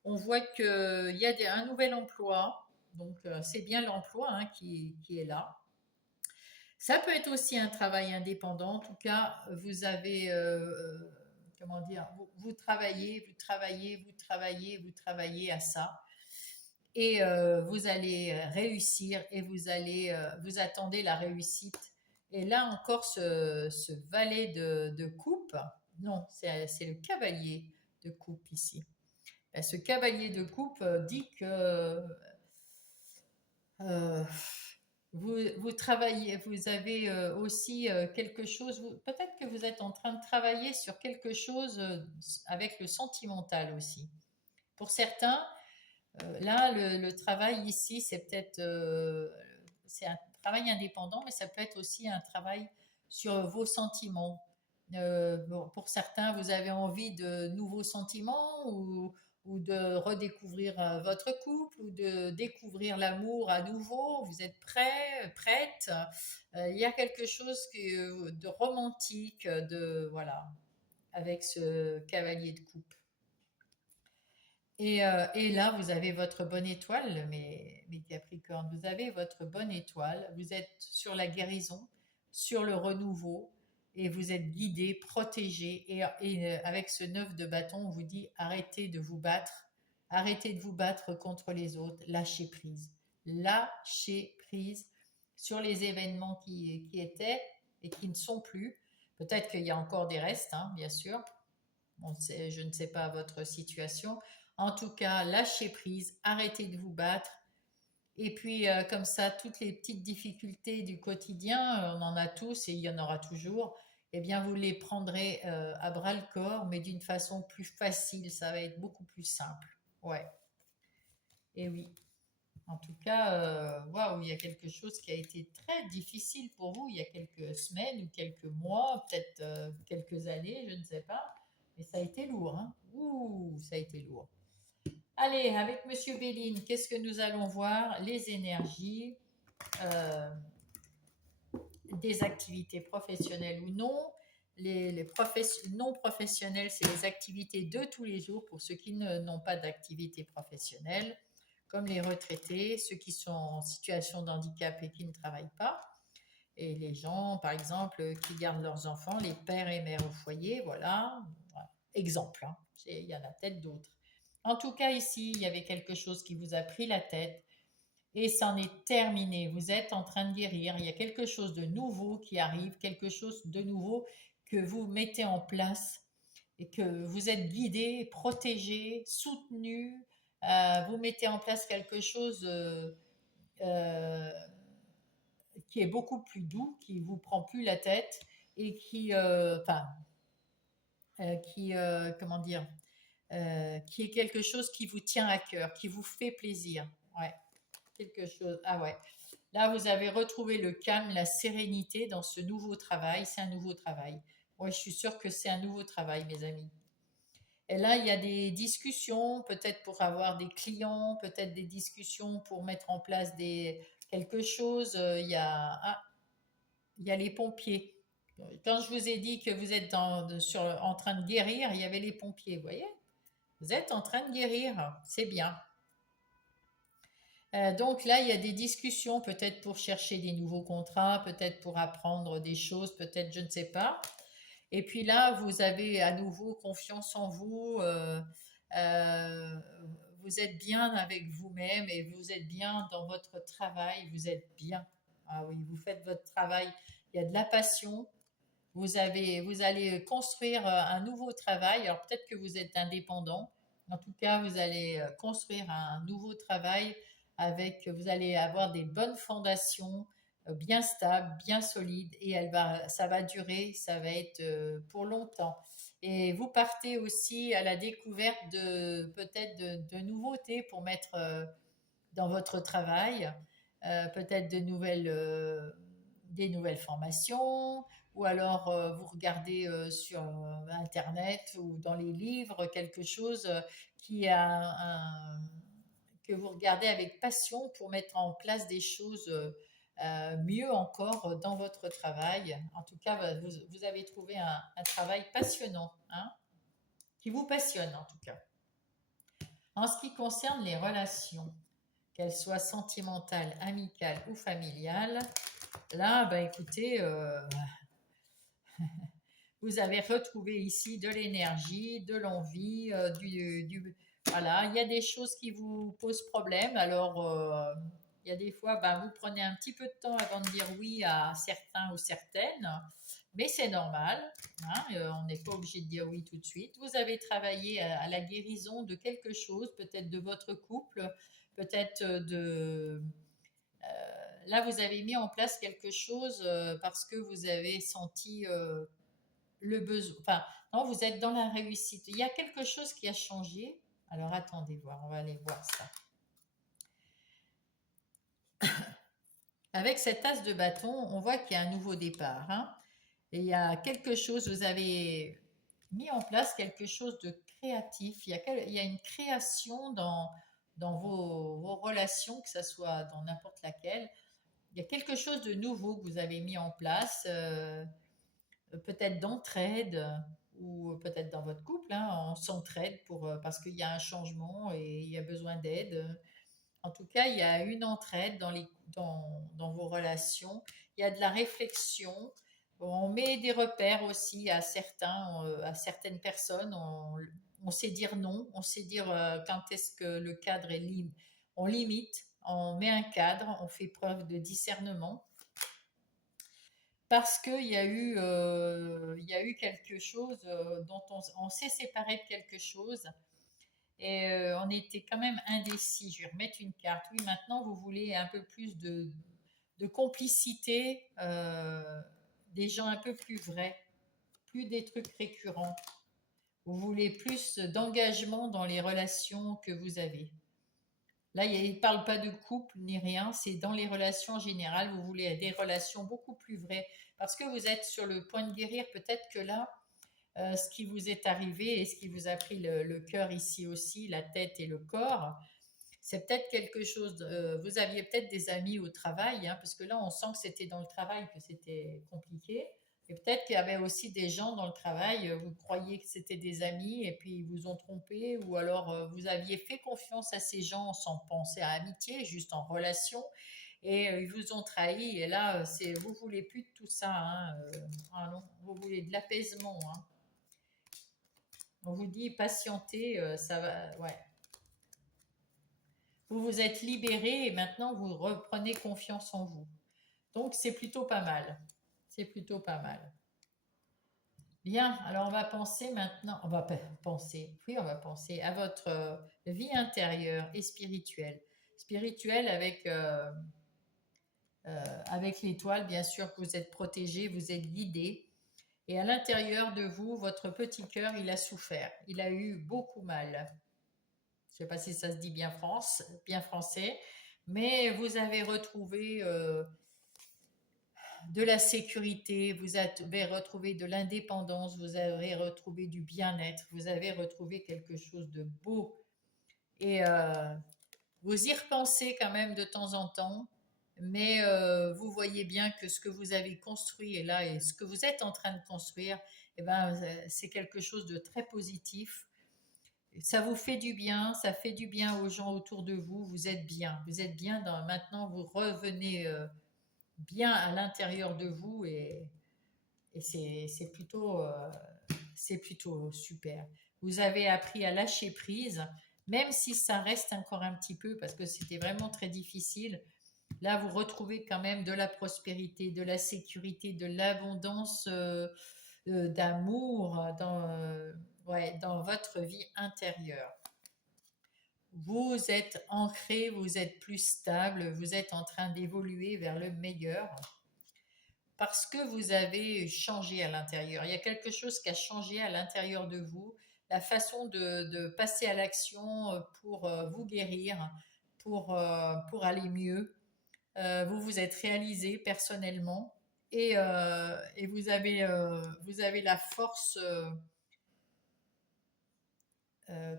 on voit qu'il y a un nouvel emploi. Donc, c'est bien l'emploi, hein, qui est là. Ça peut être aussi un travail indépendant. En tout cas, vous avez, comment dire, vous travaillez, vous travaillez, vous travaillez, vous travaillez à ça. Et vous allez réussir et vous attendez la réussite. Et là encore, ce valet de coupe, non, c'est le cavalier de coupe ici. Ce cavalier de coupe dit que euh, vous travaillez, vous avez aussi quelque chose, peut-être que vous êtes en train de travailler sur quelque chose avec le sentimental aussi. Pour certains, là, le travail ici, c'est un travail indépendant, mais ça peut être aussi un travail sur vos sentiments. Bon, pour certains, vous avez envie de nouveaux sentiments ou de redécouvrir votre couple ou de découvrir l'amour à nouveau. Vous êtes prêt, prête. Il y a quelque chose de romantique, voilà, avec ce cavalier de coupe. Et là, vous avez votre bonne étoile, mes Capricornes. Vous avez votre bonne étoile. Vous êtes sur la guérison, sur le renouveau, et vous êtes guidé, protégé. Et avec ce 9 de bâton, on vous dit arrêtez de vous battre. Arrêtez de vous battre contre les autres. Lâchez prise. Lâchez prise sur les événements qui étaient et qui ne sont plus. Peut-être qu'il y a encore des restes, hein, bien sûr. Je ne sais pas votre situation. En tout cas, lâchez prise, arrêtez de vous battre. Et puis, comme ça, toutes les petites difficultés du quotidien, on en a tous et il y en aura toujours. Eh bien, vous les prendrez à bras le corps, mais d'une façon plus facile. Ça va être beaucoup plus simple. Ouais. Et oui. En tout cas, waouh, il y a quelque chose qui a été très difficile pour vous il y a quelques semaines ou quelques mois, peut-être quelques années, je ne sais pas. Mais ça a été lourd, hein. Ouh, ça a été lourd. Allez, avec Monsieur Béline, qu'est-ce que nous allons voir? Les énergies, euh, des activités professionnelles ou non. Non professionnelles, c'est les activités de tous les jours pour ceux qui n'ont pas d'activité professionnelle, comme les retraités, ceux qui sont en situation de handicap et qui ne travaillent pas, et les gens, par exemple, qui gardent leurs enfants, les pères et mères au foyer, voilà. Voilà. Exemple, hein. Il y en a peut-être d'autres. En tout cas, ici, il y avait quelque chose qui vous a pris la tête et c'en est terminé. Vous êtes en train de guérir. Il y a quelque chose de nouveau qui arrive, quelque chose de nouveau que vous mettez en place et que vous êtes guidé, protégé, soutenu. Vous mettez en place quelque chose euh, qui est beaucoup plus doux, qui vous prend plus la tête et comment dire, qui est quelque chose qui vous tient à cœur, qui vous fait plaisir. Ouais, quelque chose. Ah ouais. Là, vous avez retrouvé le calme, la sérénité dans ce nouveau travail. C'est un nouveau travail. Moi, je suis sûre que c'est un nouveau travail, mes amis. Et là, il y a des discussions, peut-être pour avoir des clients, peut-être des discussions pour mettre en place quelque chose. Il y a les pompiers. Quand je vous ai dit que vous êtes en train de guérir, il y avait les pompiers, vous voyez? Vous êtes en train de guérir, c'est bien. Donc là, il y a des discussions, peut-être pour chercher des nouveaux contrats, peut-être pour apprendre des choses, peut-être je ne sais pas. Et puis là, vous avez à nouveau confiance en vous. Euh, Vous êtes bien avec vous-même et vous êtes bien dans votre travail. Vous êtes bien. Ah oui, vous faites votre travail. Il y a de la passion. Vous allez construire un nouveau travail. Alors peut-être que vous êtes indépendant. En tout cas, vous allez construire un nouveau travail vous allez avoir des bonnes fondations, bien stables, bien solides, et ça va durer, ça va être pour longtemps. Et vous partez aussi à la découverte peut-être de nouveautés pour mettre dans votre travail, peut-être des nouvelles formations, ou alors vous regardez sur Internet ou dans les livres quelque chose qui a que vous regardez avec passion pour mettre en place des choses mieux encore dans votre travail. En tout cas, vous avez trouvé un travail passionnant, hein, qui vous passionne en tout cas. En ce qui concerne les relations, qu'elles soient sentimentales, amicales ou familiales, là, bah, écoutez, vous avez retrouvé ici de l'énergie, de l'envie, voilà. Il y a des choses qui vous posent problème. Alors, il y a des fois, ben, vous prenez un petit peu de temps avant de dire oui à certains ou certaines, mais c'est normal, hein, on n'est pas obligé de dire oui tout de suite. Vous avez travaillé à la guérison de quelque chose, peut-être de votre couple, peut-être là, vous avez mis en place quelque chose parce que vous avez senti le besoin. Enfin, non, vous êtes dans la réussite. Il y a quelque chose qui a changé. Alors, attendez voir, on va aller voir ça. Avec cet as de bâton, on voit qu'il y a un nouveau départ, hein. Et il y a quelque chose, vous avez mis en place quelque chose de créatif. Il y a une création dans vos relations, que ce soit dans n'importe laquelle. Il y a quelque chose de nouveau que vous avez mis en place. Peut-être d'entraide ou peut-être dans votre couple, hein, on s'entraide parce qu'il y a un changement et il y a besoin d'aide. En tout cas, il y a une entraide dans vos relations. Il y a de la réflexion. On met des repères aussi à certaines personnes. On sait dire non. On sait dire quand est-ce que le cadre est limite. On limite. On met un cadre. On fait preuve de discernement parce il y a eu quelque chose dont on s'est séparé de quelque chose et on était quand même indécis. Je vais remettre une carte. Oui, maintenant vous voulez un peu plus de complicité, des gens un peu plus vrais, plus des trucs récurrents. Vous voulez plus d'engagement dans les relations que vous avez. Là, il ne parle pas de couple ni rien, c'est dans les relations en général. Vous voulez des relations beaucoup plus vraies parce que vous êtes sur le point de guérir. Peut-être que là, ce qui vous est arrivé et ce qui vous a pris le cœur ici aussi, la tête et le corps. C'est peut-être quelque chose, vous aviez peut-être des amis au travail, hein, parce que là, on sent que c'était dans le travail que c'était compliqué. Et peut-être qu'il y avait aussi des gens dans le travail, vous croyez que c'était des amis et puis ils vous ont trompé, ou alors vous aviez fait confiance à ces gens sans penser à amitié, juste en relation, et ils vous ont trahi. Et là, vous voulez plus de tout ça, hein, ah non, vous voulez de l'apaisement, hein. On vous dit patientez, ça va, ouais. Vous vous êtes libéré et maintenant vous reprenez confiance en vous. Donc c'est plutôt pas mal. C'est plutôt pas mal. Bien, alors on va penser maintenant, on va penser, oui, on va penser à votre vie intérieure et spirituelle. Spirituelle avec l'étoile, bien sûr que vous êtes protégé, vous êtes guidé. Et à l'intérieur de vous, votre petit cœur, il a souffert. Il a eu beaucoup mal. Je ne sais pas si ça se dit bien bien français, mais vous avez retrouvé de la sécurité, vous avez retrouvé de l'indépendance, vous avez retrouvé du bien-être, vous avez retrouvé quelque chose de beau. Et vous y repensez quand même de temps en temps, mais vous voyez bien que ce que vous avez construit et là, et ce que vous êtes en train de construire, eh ben, c'est quelque chose de très positif. Ça vous fait du bien, ça fait du bien aux gens autour de vous, vous êtes bien maintenant vous revenez bien à l'intérieur de vous et c'est plutôt super. Vous avez appris à lâcher prise, même si ça reste encore un petit peu parce que c'était vraiment très difficile. Là, vous retrouvez quand même de la prospérité, de la sécurité, de l'abondance d'amour ouais, dans votre vie intérieure. Vous êtes ancré, vous êtes plus stable, vous êtes en train d'évoluer vers le meilleur parce que vous avez changé à l'intérieur. Il y a quelque chose qui a changé à l'intérieur de vous, la façon de passer à l'action pour vous guérir, pour aller mieux. Vous vous êtes réalisé personnellement et vous avez la force,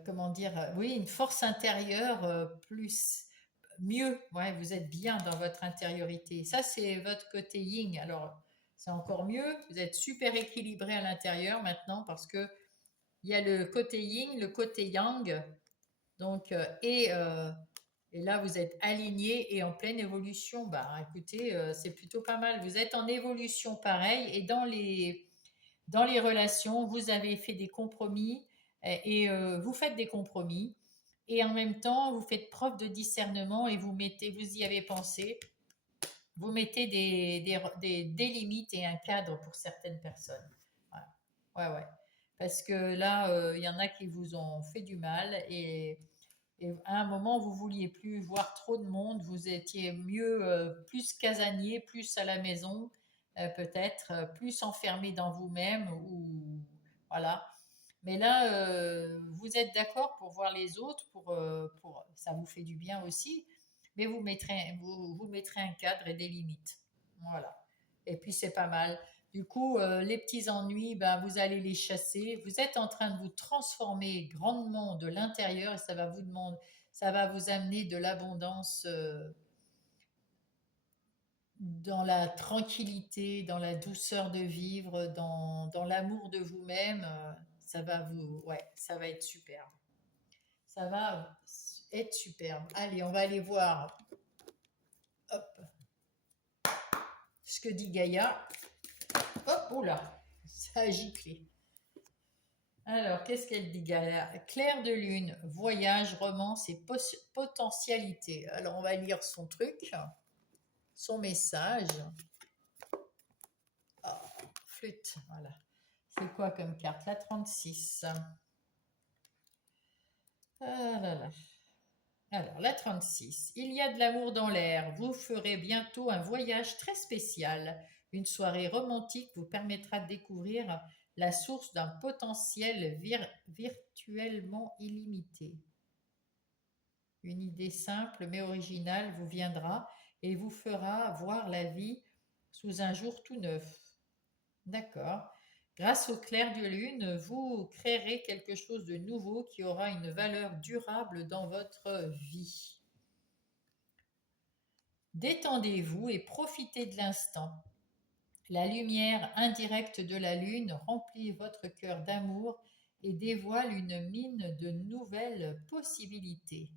comment dire, oui, une force intérieure plus, mieux, ouais, vous êtes bien dans votre intériorité. Ça, c'est votre côté yin. Alors, c'est encore mieux, vous êtes super équilibré à l'intérieur maintenant parce que il y a le côté yin, le côté yang. Donc, et là, vous êtes aligné et en pleine évolution. Bah, écoutez, c'est plutôt pas mal. Vous êtes en évolution pareil et dans les relations, vous avez fait des compromis vous faites des compromis et en même temps, vous faites preuve de discernement et vous y avez pensé, vous mettez des limites et un cadre pour certaines personnes. Voilà. Ouais, ouais. Parce que là, il y en a qui vous ont fait du mal et à un moment, vous vouliez plus voir trop de monde, vous étiez mieux, plus casanier, plus à la maison, peut-être, plus enfermé dans vous-même, ou voilà. Mais là, vous êtes d'accord pour voir les autres, ça vous fait du bien aussi, mais vous mettrez un cadre et des limites. Voilà. Et puis c'est pas mal. Du coup, les petits ennuis, ben, vous allez les chasser. Vous êtes en train de vous transformer grandement de l'intérieur et ça va vous amener de l'abondance dans la tranquillité, dans la douceur de vivre, dans l'amour de vous-même. Ouais, ça va être superbe. Ça va être superbe. Allez, on va aller voir hop, ce que dit Gaïa. Hop, oh là, ça a giclé. Alors, qu'est-ce qu'elle dit, Gaïa? Clair de lune, voyage, romance et potentialité. Alors, on va lire son truc, son message. Oh, flûte, voilà. C'est quoi comme carte? La 36. Ah là là. Alors, la 36. Il y a de l'amour dans l'air. Vous ferez bientôt un voyage très spécial. Une soirée romantique vous permettra de découvrir la source d'un potentiel virtuellement illimité. Une idée simple mais originale vous viendra et vous fera voir la vie sous un jour tout neuf. D'accord. Grâce au clair de lune, vous créerez quelque chose de nouveau qui aura une valeur durable dans votre vie. Détendez-vous et profitez de l'instant. La lumière indirecte de la lune remplit votre cœur d'amour et dévoile une mine de nouvelles possibilités.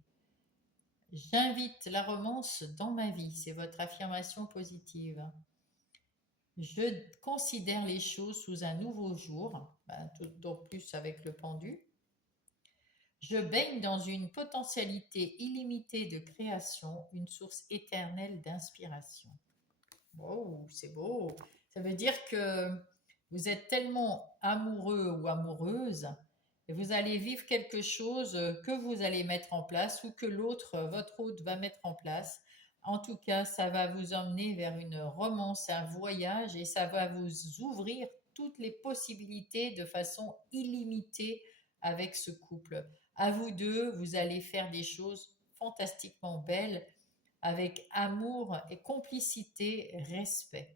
J'invite la romance dans ma vie, c'est votre affirmation positive. Je considère les choses sous un nouveau jour, d'autant plus avec le pendu. Je baigne dans une potentialité illimitée de création, une source éternelle d'inspiration. Wow, c'est beau. Ça veut dire que vous êtes tellement amoureux ou amoureuse et vous allez vivre quelque chose que vous allez mettre en place ou que l'autre, votre hôte, va mettre en place. En tout cas, ça va vous emmener vers une romance, un voyage et ça va vous ouvrir toutes les possibilités de façon illimitée avec ce couple. À vous deux, vous allez faire des choses fantastiquement belles avec amour et complicité, respect.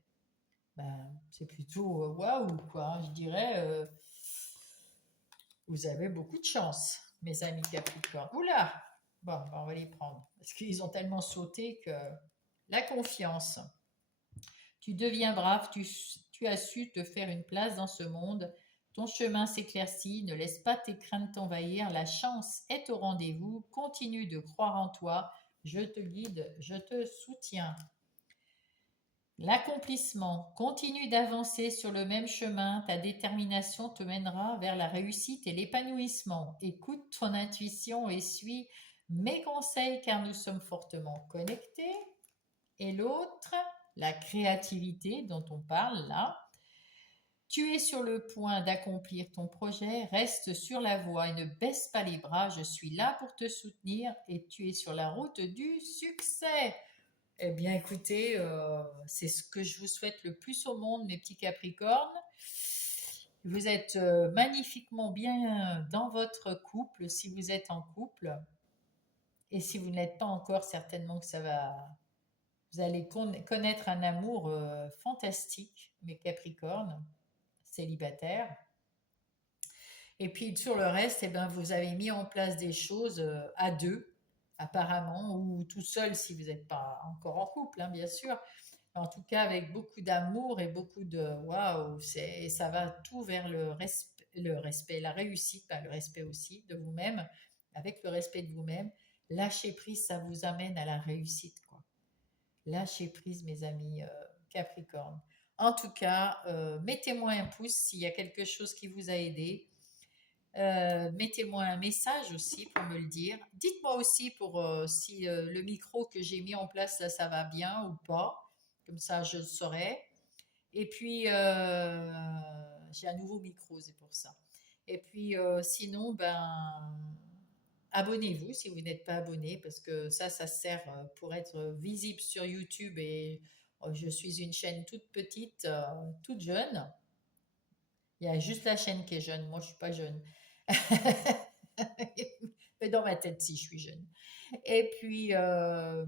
C'est plutôt waouh, quoi. Je dirais, vous avez beaucoup de chance, mes amis Capricorne. Oula! Bon, on va les prendre. Parce qu'ils ont tellement sauté que la confiance. Tu deviens brave, tu as su te faire une place dans ce monde. Ton chemin s'éclaircit, ne laisse pas tes craintes t'envahir. La chance est au rendez-vous. Continue de croire en toi. Je te guide, je te soutiens. L'accomplissement. Continue d'avancer sur le même chemin. Ta détermination te mènera vers la réussite et l'épanouissement. Écoute ton intuition et suis mes conseils car nous sommes fortement connectés. Et l'autre, la créativité dont on parle là. Tu es sur le point d'accomplir ton projet, reste sur la voie et ne baisse pas les bras. Je suis là pour te soutenir et tu es sur la route du succès. Eh bien, écoutez, c'est ce que je vous souhaite le plus au monde, mes petits Capricornes. Vous êtes magnifiquement bien dans votre couple, si vous êtes en couple. Et si vous ne l'êtes pas encore, certainement que ça va. Vous allez connaître un amour fantastique, mes Capricornes, célibataires. Et puis sur le reste, eh ben, vous avez mis en place des choses à deux, apparemment, ou tout seul si vous n'êtes pas encore en couple, hein, bien sûr. En tout cas, avec beaucoup d'amour et beaucoup de waouh, ça va tout vers le respect, la réussite, le respect aussi de vous-même. Avec le respect de vous-même, lâcher prise, ça vous amène à la réussite, quoi. Lâcher prise, mes amis Capricorne. En tout cas, mettez-moi un pouce s'il y a quelque chose qui vous a aidé. Mettez-moi un message aussi pour me le dire. Dites-moi aussi pour si le micro que j'ai mis en place là, ça va bien ou pas. Comme ça, je le saurai. Et puis, j'ai un nouveau micro, c'est pour ça. Et puis, sinon, abonnez-vous si vous n'êtes pas abonné, parce que ça sert pour être visible sur YouTube. Et je suis une chaîne toute petite, toute jeune. Il y a juste la chaîne qui est jeune. Moi, je suis pas jeune. Mais dans ma tête, si, je suis jeune. Et puis, à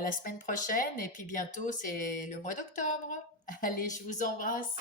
la semaine prochaine. Et puis bientôt, c'est le mois d'octobre. Allez, je vous embrasse.